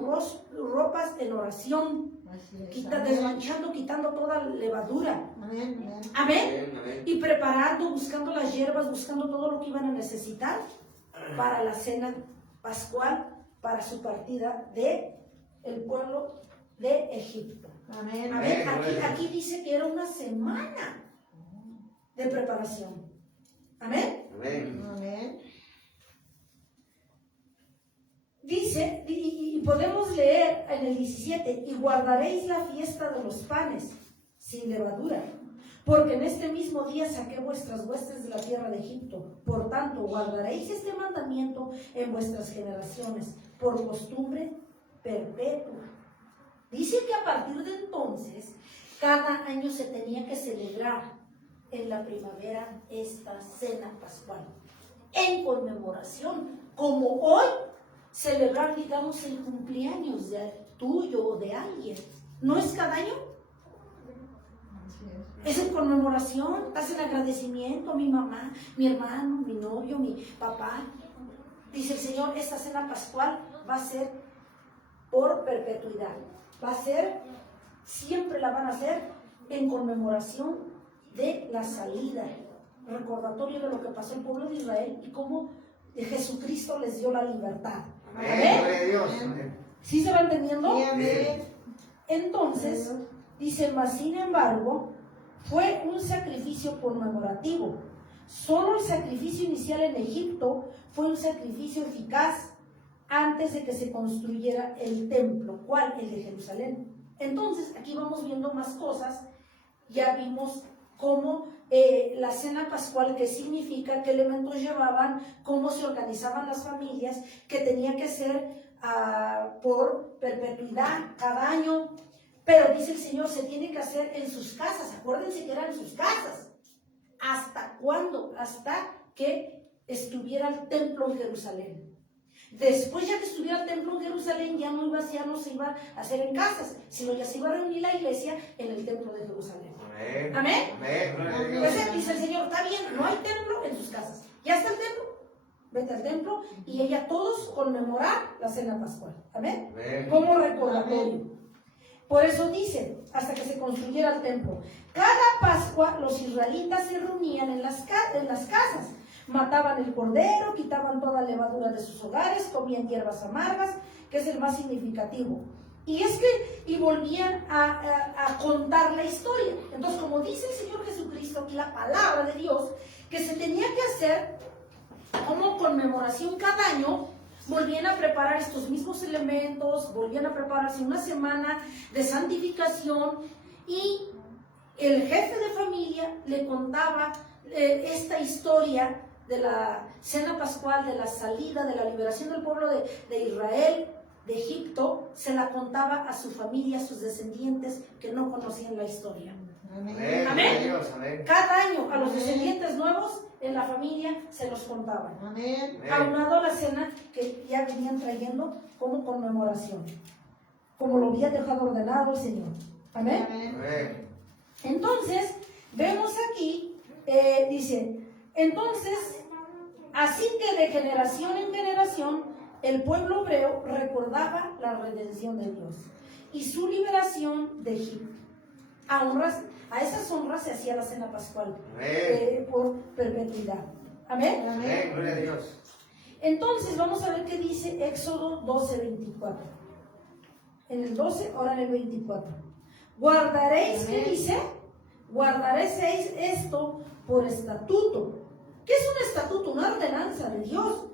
ropas en oración, Así es. Amén. desmanchando, quitando toda levadura. Amén. Amén. Amén. Amén. Y preparando, buscando las hierbas, buscando todo lo que iban a necesitar para la cena pascual, para su partida de el pueblo de Egipto. Amén. Amén. Amén. Aquí dice que era una semana de preparación. Amén. Amén. Amén. Dice, y podemos leer en el 17, y guardaréis la fiesta de los panes sin levadura, porque en este mismo día saqué vuestras huestes de la tierra de Egipto. Por tanto, guardaréis este mandamiento en vuestras generaciones, por costumbre perpetua. Dice que a partir de entonces, cada año se tenía que celebrar en la primavera esta cena pascual, en conmemoración, como hoy celebrar, digamos, el cumpleaños tuyo o de alguien. ¿No es cada año? Así es. Es en conmemoración, estás en agradecimiento a mi mamá, mi hermano, mi novio, mi papá. Dice el Señor, esta cena pascual va a ser por perpetuidad. Va a ser, siempre la van a hacer en conmemoración de la salida, recordatorio de lo que pasó el pueblo de Israel y cómo Jesucristo les dio la libertad. Amén. Gloria a Dios. Amén. ¿Sí se va entendiendo? Sí, amén. Entonces, dice, mas sin embargo, fue un sacrificio conmemorativo. Solo el sacrificio inicial en Egipto fue un sacrificio eficaz antes de que se construyera el templo. ¿Cuál? El de Jerusalén. Entonces, aquí vamos viendo más cosas. Ya vimos cómo la cena pascual, qué significa, qué elementos llevaban, cómo se organizaban las familias, que tenía que ser por perpetuidad cada año. Pero dice el Señor, se tiene que hacer en sus casas. Acuérdense que eran en sus casas. ¿Hasta cuándo? Hasta que estuviera el templo en Jerusalén. Después, ya que estuviera el templo en Jerusalén, ya no se iba a hacer en casas, sino ya se iba a reunir la iglesia en el templo de Jerusalén. Amén. Amén. Amén. Gloria a Dios. Entonces dice el Señor, está bien, no hay templo en sus casas. Ya está el templo, vete al templo y ella todos conmemorar la cena pascual. Amén. Amén. Como recordatorio. Por eso dice, hasta que se construyera el templo. Cada Pascua los israelitas se reunían en las casas. Mataban el cordero, quitaban toda levadura de sus hogares, comían hierbas amargas, que es el más significativo. Y volvían a contar la historia. Entonces, como dice el Señor Jesucristo, aquí la palabra de Dios, que se tenía que hacer como conmemoración cada año, volvían a preparar estos mismos elementos, volvían a prepararse una semana de santificación y el jefe de familia le contaba esta historia de la cena pascual, de la salida, de la liberación del pueblo de Israel, de Egipto, se la contaba a su familia, a sus descendientes que no conocían la historia. Amén. Amén. Gloria a Dios. Amén. Cada año a los descendientes nuevos en la familia se los contaban. Amén. Aunado a la cena que ya venían trayendo como conmemoración, como lo había dejado ordenado el Señor. Amén. Amén. Entonces, vemos aquí, dice, entonces, así que de generación en generación, el pueblo hebreo recordaba la redención de Dios y su liberación de Egipto. A esas honras se hacía la cena pascual por perpetuidad. Amén. Amén. Gloria a Dios. Entonces, vamos a ver qué dice Éxodo 12:24. En el 12, ahora en el 24. Guardaréis, ¿qué dice? Guardaréis esto por estatuto. ¿Qué es un estatuto? Una ordenanza de Dios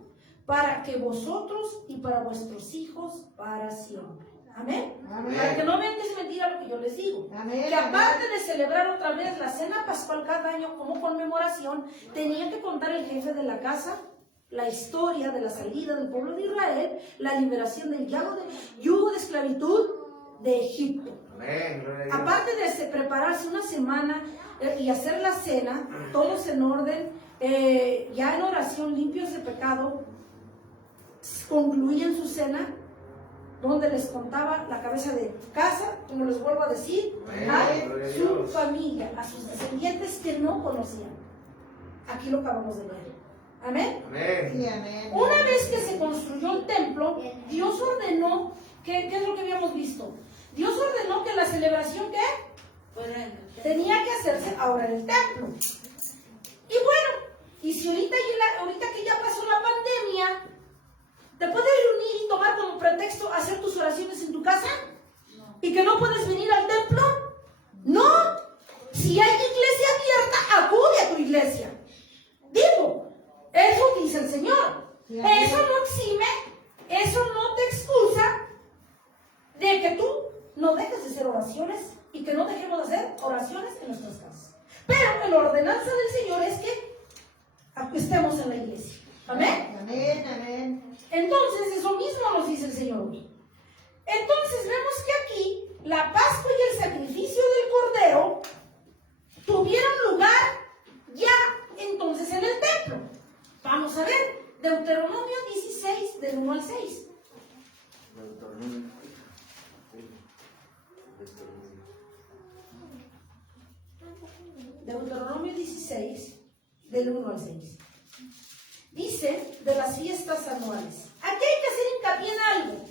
para que vosotros y para vuestros hijos para siempre. Amén. Amén. Para que no vean que es mentira lo que yo les digo. Amén. Que aparte de celebrar otra vez la cena pascual cada año como conmemoración, tenía que contar el jefe de la casa la historia de la salida del pueblo de Israel, la liberación del yugo de esclavitud de Egipto. Amén. Gloria a Dios. Aparte de prepararse una semana y hacer la cena, todos en orden, ya en oración, limpios de pecado, concluían su cena, donde les contaba la cabeza de casa, como les vuelvo a decir, Amén. a Gloria a su Dios. familia, a sus descendientes que no conocían. Aquí lo acabamos de ver. Amén. Amén. Sí, amén. Una vez que se construyó el templo, Dios ordenó, ¿qué es lo que habíamos visto? Dios ordenó que la celebración, ¿qué? Tenía que hacerse ahora en el templo. Y bueno, y si ahorita que ya pasó la pandemia, ¿te puedes reunir y tomar como pretexto hacer tus oraciones en tu casa? No. ¿Y que no puedes venir al templo? No. Si hay iglesia abierta, acude a tu iglesia. Digo, eso dice el Señor. Eso no exime, eso no te excusa de que tú no dejes de hacer oraciones y que no dejemos de hacer oraciones en nuestras casas. Pero la ordenanza del Señor es que estemos en la iglesia. Amén. Amén, amén. Entonces, eso mismo nos dice el Señor hoy. Entonces, vemos que aquí la Pascua y el sacrificio del Cordero tuvieron lugar ya entonces en el templo. Vamos a ver, Deuteronomio 16, del 1 al 6. Deuteronomio 16, del 1 al 6. Dice de las fiestas anuales. Aquí hay que hacer hincapié en algo.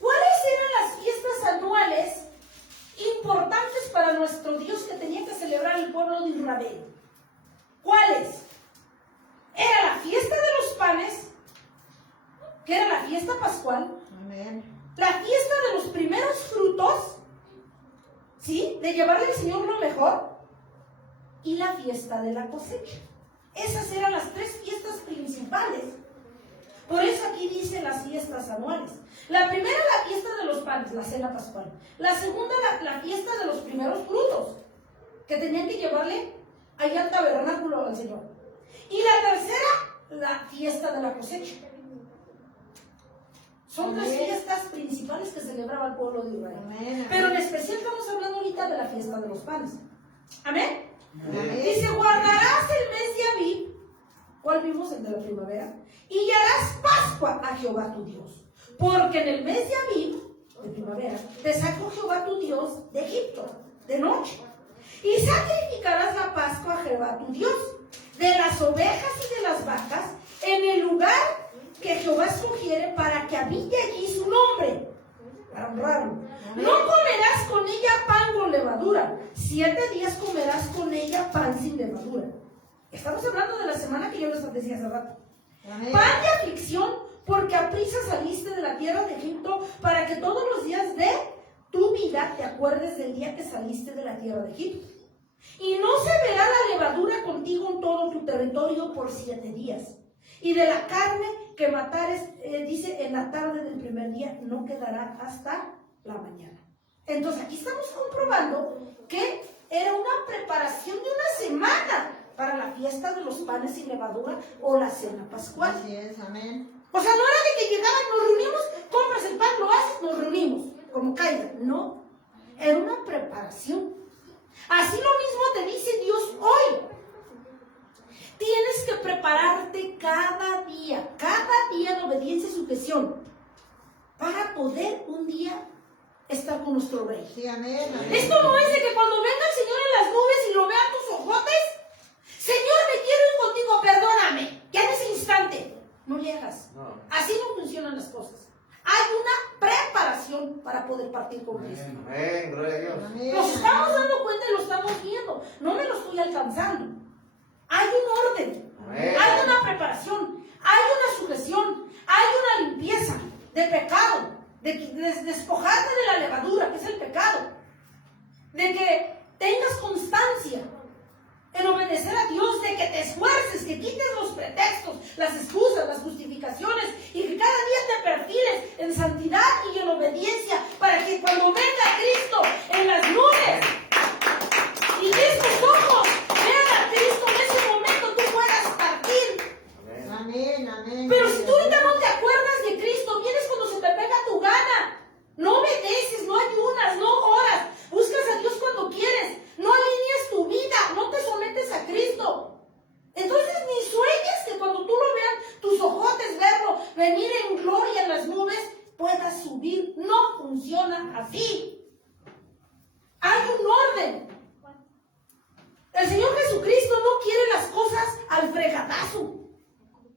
¿Cuál fiesta de los primeros frutos, ¿sí? De llevarle al Señor lo mejor, y la fiesta de la cosecha. Esas eran las tres fiestas principales. Por eso aquí dice las fiestas anuales. La primera, la fiesta de los panes, la cena pascual. La segunda, la fiesta de los primeros frutos, que tenían que llevarle allá al tabernáculo al Señor. Y la tercera, la fiesta de la cosecha. Son tres fiestas principales que celebraba el pueblo de Israel. Amén. Pero en especial estamos hablando ahorita de la fiesta de los panes. Amén. Amén. Dice, guardarás el mes de Abib, ¿cuál vimos? El de la primavera, y harás Pascua a Jehová tu Dios. Porque en el mes de Abib, de primavera, te sacó Jehová tu Dios de Egipto, de noche. Y sacrificarás la Pascua a Jehová tu Dios, de las ovejas y de las vacas, en el lugar que Jehová escogiere para que habite allí su nombre, para honrarlo. No comerás con ella pan con levadura. 7 días comerás con ella pan sin levadura. Estamos hablando de la semana que yo les decía hace rato. Amén. Pan de aflicción, porque aprisa saliste de la tierra de Egipto, para que todos los días de tu vida te acuerdes del día que saliste de la tierra de Egipto. Y no se verá la levadura contigo en todo tu territorio por 7 días. Y de la carne que matares, dice, en la tarde del primer día, no quedará hasta la mañana. Entonces aquí estamos comprobando que era una preparación de una semana para la fiesta de los panes sin levadura o la cena pascual. Así es, amén. O sea, no era de que llegaban, nos reunimos, compras el pan, lo haces, nos reunimos, como caiga. No, era una preparación. Así lo mismo te dice Dios hoy. Tienes que prepararte cada día en obediencia y sujeción, para poder un día estar con nuestro Rey. Sí, amén. Amén. Esto no es de que cuando venga el Señor en las nubes y lo vean tus ojotes, Señor, me quiero ir contigo, perdóname, ya en ese instante. No llegas. No. Así no funcionan las cosas. Hay una preparación para poder partir con Cristo. Amén, gloria a Dios. Amén. Nos estamos dando cuenta y lo estamos viendo. No me lo estoy alcanzando. Hay un orden, Amén. hay una preparación, hay una sujeción, hay una limpieza de pecado, de despojarte de la levadura, que es el pecado, de que tengas constancia en obedecer a Dios, de que te esfuerces, que quites los pretextos, las excusas, las justificaciones, y que cada día te perfiles en santidad y en obediencia, para que cuando venga Cristo en las nubes y estos ojos vean a Cristo, en ese momento tú puedas partir. Amén. Amén, amén. Pero si tú ahorita no te acuerdas de Cristo, vienes cuando se te pega tu gana, no obedeces, no ayunas, no oras, buscas a Dios cuando quieres, no alineas tu vida, no te sometes a Cristo. Entonces ni sueñes que cuando tú lo vean, tus ojotes verlo, venir en gloria en las nubes, puedas subir. No funciona así. Hay un orden. El Señor Jesucristo no quiere las cosas al fregadazo.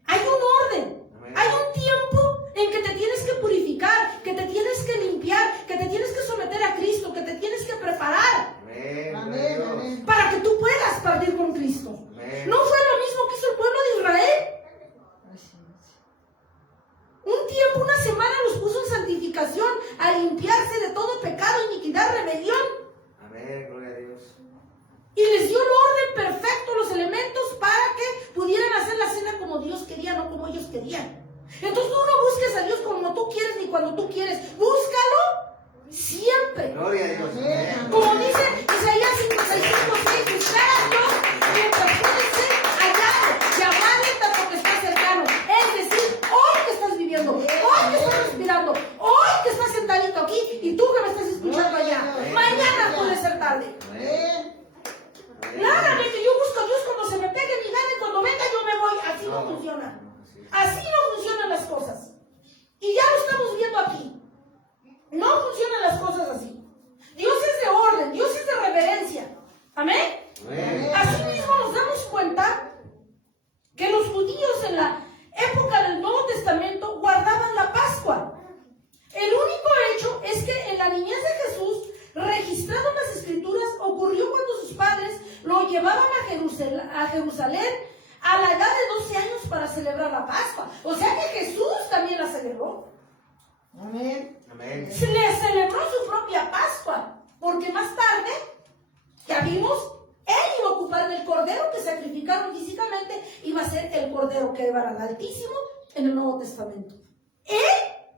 Hay un orden. Amén. Hay un tiempo en que te tienes que purificar, que te tienes que limpiar, que te tienes que someter a Cristo, que te tienes que preparar Amén, gloria a Amén, Dios. amén. para que tú puedas partir con Cristo. Amén. ¿No fue lo mismo que hizo el pueblo de Israel? Así es. Un tiempo, una semana los puso en santificación, a limpiarse de todo pecado, iniquidad, rebelión. Amén, gloria a Dios. Y les dio el orden perfecto, los elementos para que pudieran hacer la cena como Dios quería, no como ellos querían. Entonces tú no busques a Dios como tú quieres ni cuando tú quieres. Búscalo siempre. Gloria a Dios. Amén. Como dice Isaías 55:6, buscar a Dios mientras puede ser hallado, llamarle tanto que está cercano. Es decir, hoy que estás viviendo, hoy que estás respirando, hoy que estás sentadito aquí y tú que me estás escuchando allá. Mañana puede ser tarde. Amén. Nada de que yo busco a Dios cuando se me pegue mi gana y cuando venga yo me voy. Así no funciona. Así no funcionan las cosas. Y ya lo estamos viendo aquí. No funcionan las cosas así. Dios es de orden, Dios es de reverencia. Amén. Amén. Así mismo nos damos cuenta que los judíos en la época del Nuevo Testamento guardaban la Pascua. El único hecho es que en la niñez de Jesús, registrado en las Escrituras, ocurrió cuando sus padres lo llevaban a Jerusalén a la edad de 12 años para celebrar la Pascua. O sea que Jesús también la celebró. Amén. Amén. Se le celebró su propia Pascua, porque más tarde, ya vimos, él iba a ocupar el cordero que sacrificaron físicamente, iba a ser el cordero que iba al Altísimo en el Nuevo Testamento. Él,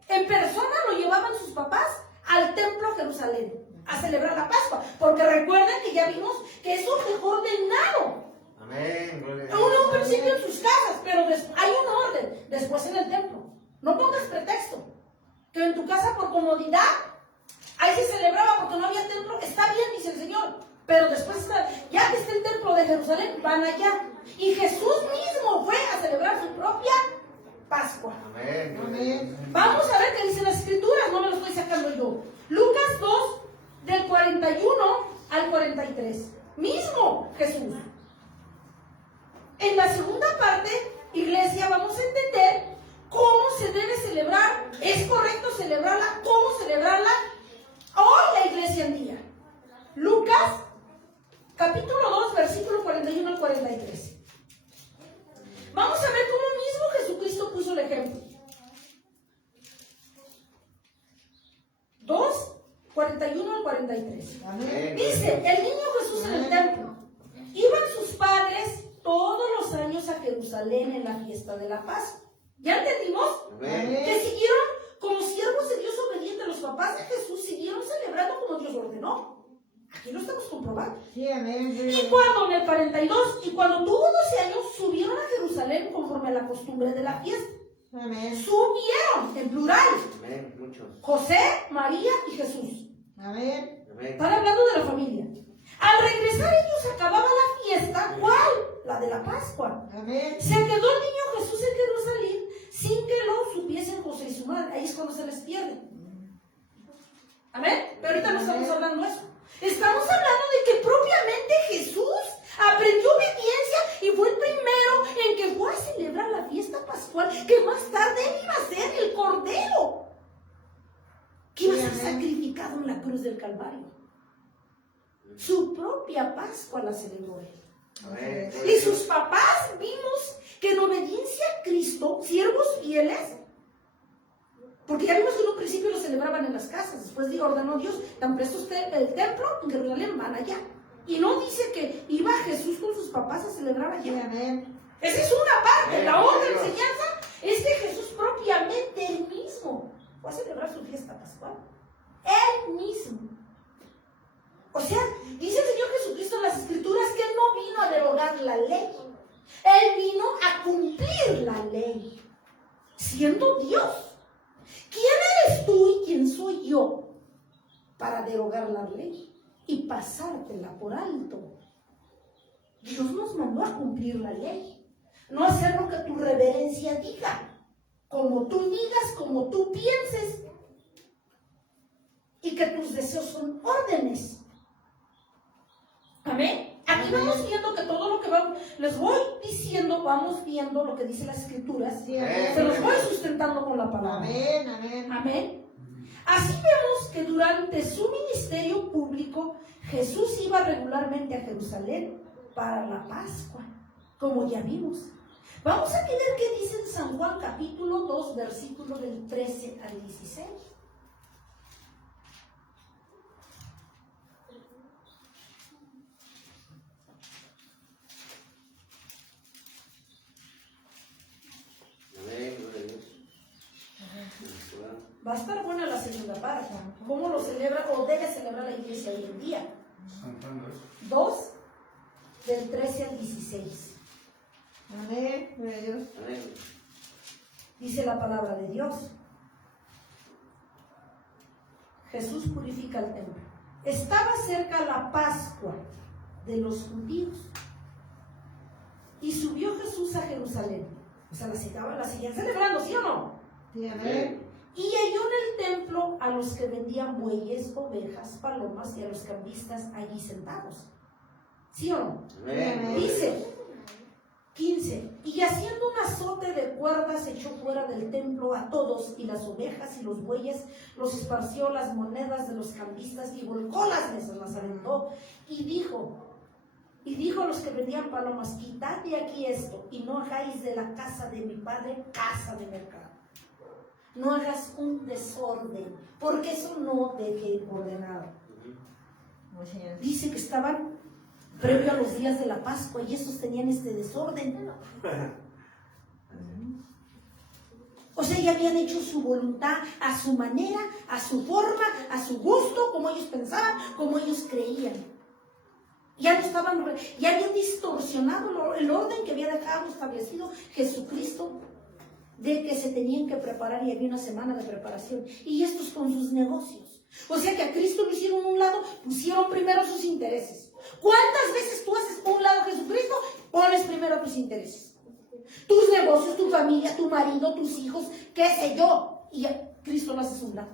en persona, lo llevaban sus papás al templo a Jerusalén a celebrar la Pascua, porque recuerden que ya vimos que eso fue ordenado. Amén. Gloria a Uno Dios. un principio en sus casas, pero hay un orden después en el templo. No pongas pretexto que en tu casa por comodidad ahí se celebraba porque no había templo. Está bien, dice el Señor, pero después ya que está el templo de Jerusalén, van allá. Y Jesús mismo fue a celebrar su propia Pascua. Amén. Amén. Vamos a ver qué dicen las escrituras, no me lo estoy sacando yo. Lucas 2, del 41 al 43. Mismo Jesús. En la segunda parte, iglesia, vamos a entender cómo se debe celebrar. ¿Es correcto celebrarla? ¿Cómo celebrarla? Hoy la iglesia en día. Lucas, capítulo 2, versículo 41 al 43. Vamos a ver cómo mismo Jesucristo puso el ejemplo. 2, 41 al 43. Amén. Dice, el niño Jesús en el templo. Iban sus padres todos los años a Jerusalén en la fiesta de la Pascua. ¿Ya entendimos? Amén. Que siguieron como siervos de Dios obedientes. Los papás de Jesús siguieron celebrando como Dios ordenó. Aquí lo estamos comprobando. Sí, amén. Y cuando en el 42, y cuando tuvo 12 años, subieron a Jerusalén conforme a la costumbre de la fiesta. Amén. Subieron, en plural, Amén. Muchos. José, María y Jesús. Amén. Amén. Están hablando de la familia. Al regresar ellos acababan la fiesta. ¿Cuál? La de la Pascua. Amén. Se quedó el niño Jesús en Jerusalén sin que lo supiesen José y su madre. Ahí es cuando se les pierde. Amén. Pero ahorita no estamos hablando de eso. Estamos hablando de que propiamente Jesús aprendió obediencia y fue el primero en que fue a celebrar la fiesta pascual, que más tarde él iba a ser el cordero que iba a ser sacrificado en la cruz del Calvario. Su propia Pascua la celebró él. Amén. Y sus papás vimos que en obediencia a Cristo, siervos fieles, porque ya vimos que en un principio lo celebraban en las casas, después ordenó Dios, tan presto esté el templo, en Jerusalén van allá. Y no dice que iba Jesús con sus papás a celebrar Sí, allá. amén. Esa es una parte. La otra Dios. enseñanza es que Jesús propiamente él mismo fue a celebrar su fiesta pascual. Él mismo. O sea, dice el Señor Jesucristo en las Escrituras que Él no vino a derogar la ley. Él vino a cumplir la ley, siendo Dios. ¿Quién eres tú y quién soy yo para derogar la ley y pasártela por alto? Dios nos mandó a cumplir la ley, no hacer lo que tu reverencia diga, como tú digas, como tú pienses, y que tus deseos son órdenes. Amén. Aquí vamos viendo que todo lo que les voy diciendo, vamos viendo lo que dice las Escrituras. Sí, amén. Se los voy sustentando con la palabra. Amén, amén. Amén. Así vemos que durante su ministerio público, Jesús iba regularmente a Jerusalén para la Pascua, como ya vimos. Vamos a ver qué dice en San Juan capítulo 2, versículo del 13 al 16. Amén. Gloria a Dios. Va a estar buena la segunda parte. ¿Cómo lo celebra o debe celebrar la iglesia hoy en día? 2, del 13 al 16. Amén. Gloria a Dios. Amén. Dice la palabra de Dios. Jesús purifica el templo. Estaba cerca la Pascua de los judíos. Y subió Jesús a Jerusalén. O sea, la seguían celebrando, ¿sí o no? Sí, amén. Y halló en el templo a los que vendían bueyes, ovejas, palomas y a los cambistas allí sentados. ¿Sí o no? Amén. Dice 15. Y haciendo un azote de cuerdas echó fuera del templo a todos, y las ovejas y los bueyes los esparció, las monedas de los cambistas, y volcó las mesas, las aventó, y dijo a los que vendían palomas: quitad de aquí esto, y no hagáis de la casa de mi padre casa de mercado. no hagas un desorden, porque eso no deje ordenado. Así es. Dice que estaban previo a los días de la Pascua y estos tenían este desorden. O sea, ya habían hecho su voluntad a su manera, a su forma, a su gusto, como ellos pensaban, como ellos creían. Ya no estaban, ya habían distorsionado el orden que había dejado establecido Jesucristo, de que se tenían que preparar y había una semana de preparación. Y estos con sus negocios. O sea que a Cristo lo hicieron a un lado, pusieron primero sus intereses. ¿Cuántas veces tú haces por un lado a Jesucristo? Pones primero tus intereses. Tus negocios, tu familia, tu marido, tus hijos, qué sé yo. Y a Cristo lo haces a un lado.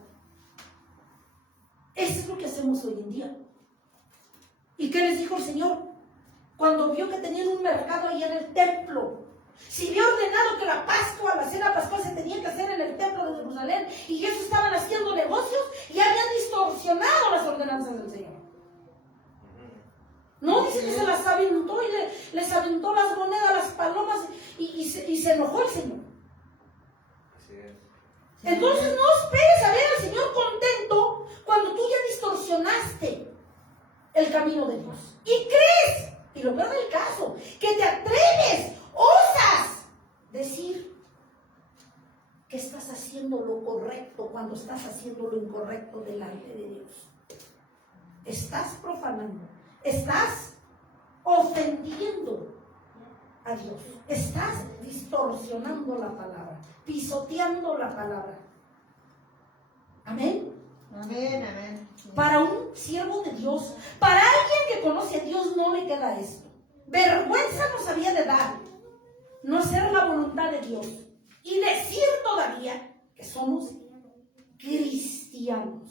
Eso es lo que hacemos hoy en día. ¿Y qué les dijo el Señor? Cuando vio que tenían un mercado ahí en el templo. Si había ordenado que la Pascua, la cena pascual se tenía que hacer en el templo de Jerusalén y ellos estaban haciendo negocios y habían distorsionado las ordenanzas del Señor. No dice que se las aventó y les aventó las monedas, las palomas y se enojó el Señor. Así es. Entonces no esperes a ver al Señor contento cuando tú ya distorsionaste el camino de Dios. Y crees, y lo peor del caso, que te atreves, osas decir que estás haciendo lo correcto cuando estás haciendo lo incorrecto delante de Dios. Estás profanando, estás ofendiendo a Dios, estás distorsionando la palabra, pisoteando la palabra. Amén. Amén, amén. Sí. Para un siervo de Dios, para alguien que conoce a Dios, no le queda esto. Vergüenza nos había de dar no hacer la voluntad de Dios y decir todavía que somos cristianos.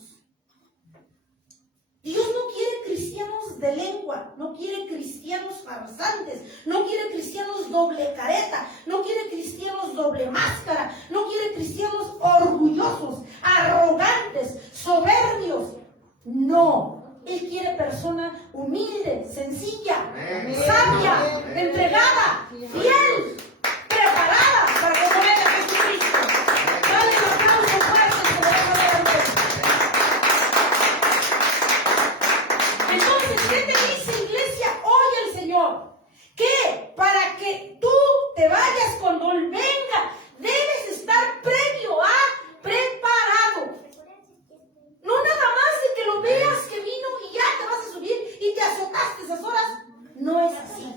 Dios no quiere cristianos de lengua, no quiere cristianos farsantes, no quiere cristianos doble careta, no quiere cristianos doble máscara, no quiere cristianos orgullosos, arrogantes, soberbios. No, Él quiere persona humilde, sencilla, Amén. sabia, Amén. entregada, fiel, preparada para conocer a Jesucristo. Dale un aplauso fuerte, se lo dejo ver antes. Entonces, ¿qué te dice, iglesia, hoy el Señor? Que para que tú te vayas cuando Él venga, debes estar previo a preparado. No nada más de que lo veas que vino y ya te vas a subir y te azotaste esas horas. No es así.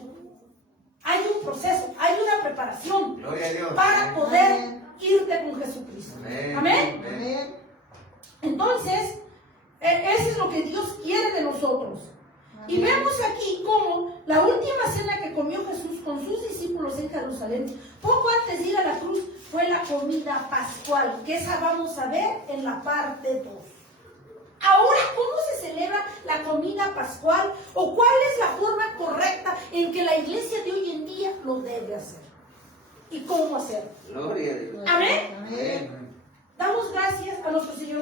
Hay un proceso, hay una preparación Gloria a Dios. para poder irte con Jesucristo. Amén. Amén. Amén. Entonces, eso es lo que Dios quiere de nosotros. Y vemos aquí cómo la última cena que comió Jesús con sus discípulos en Jerusalén, poco antes de ir a la cruz, fue la comida pascual, que esa vamos a ver en la parte 2. Ahora, ¿cómo se celebra la comida pascual? ¿O cuál es la forma correcta en que la iglesia de hoy en día lo debe hacer? ¿Y cómo hacerlo? Gloria a Dios. Amén. Amén. Damos gracias a nuestro Señor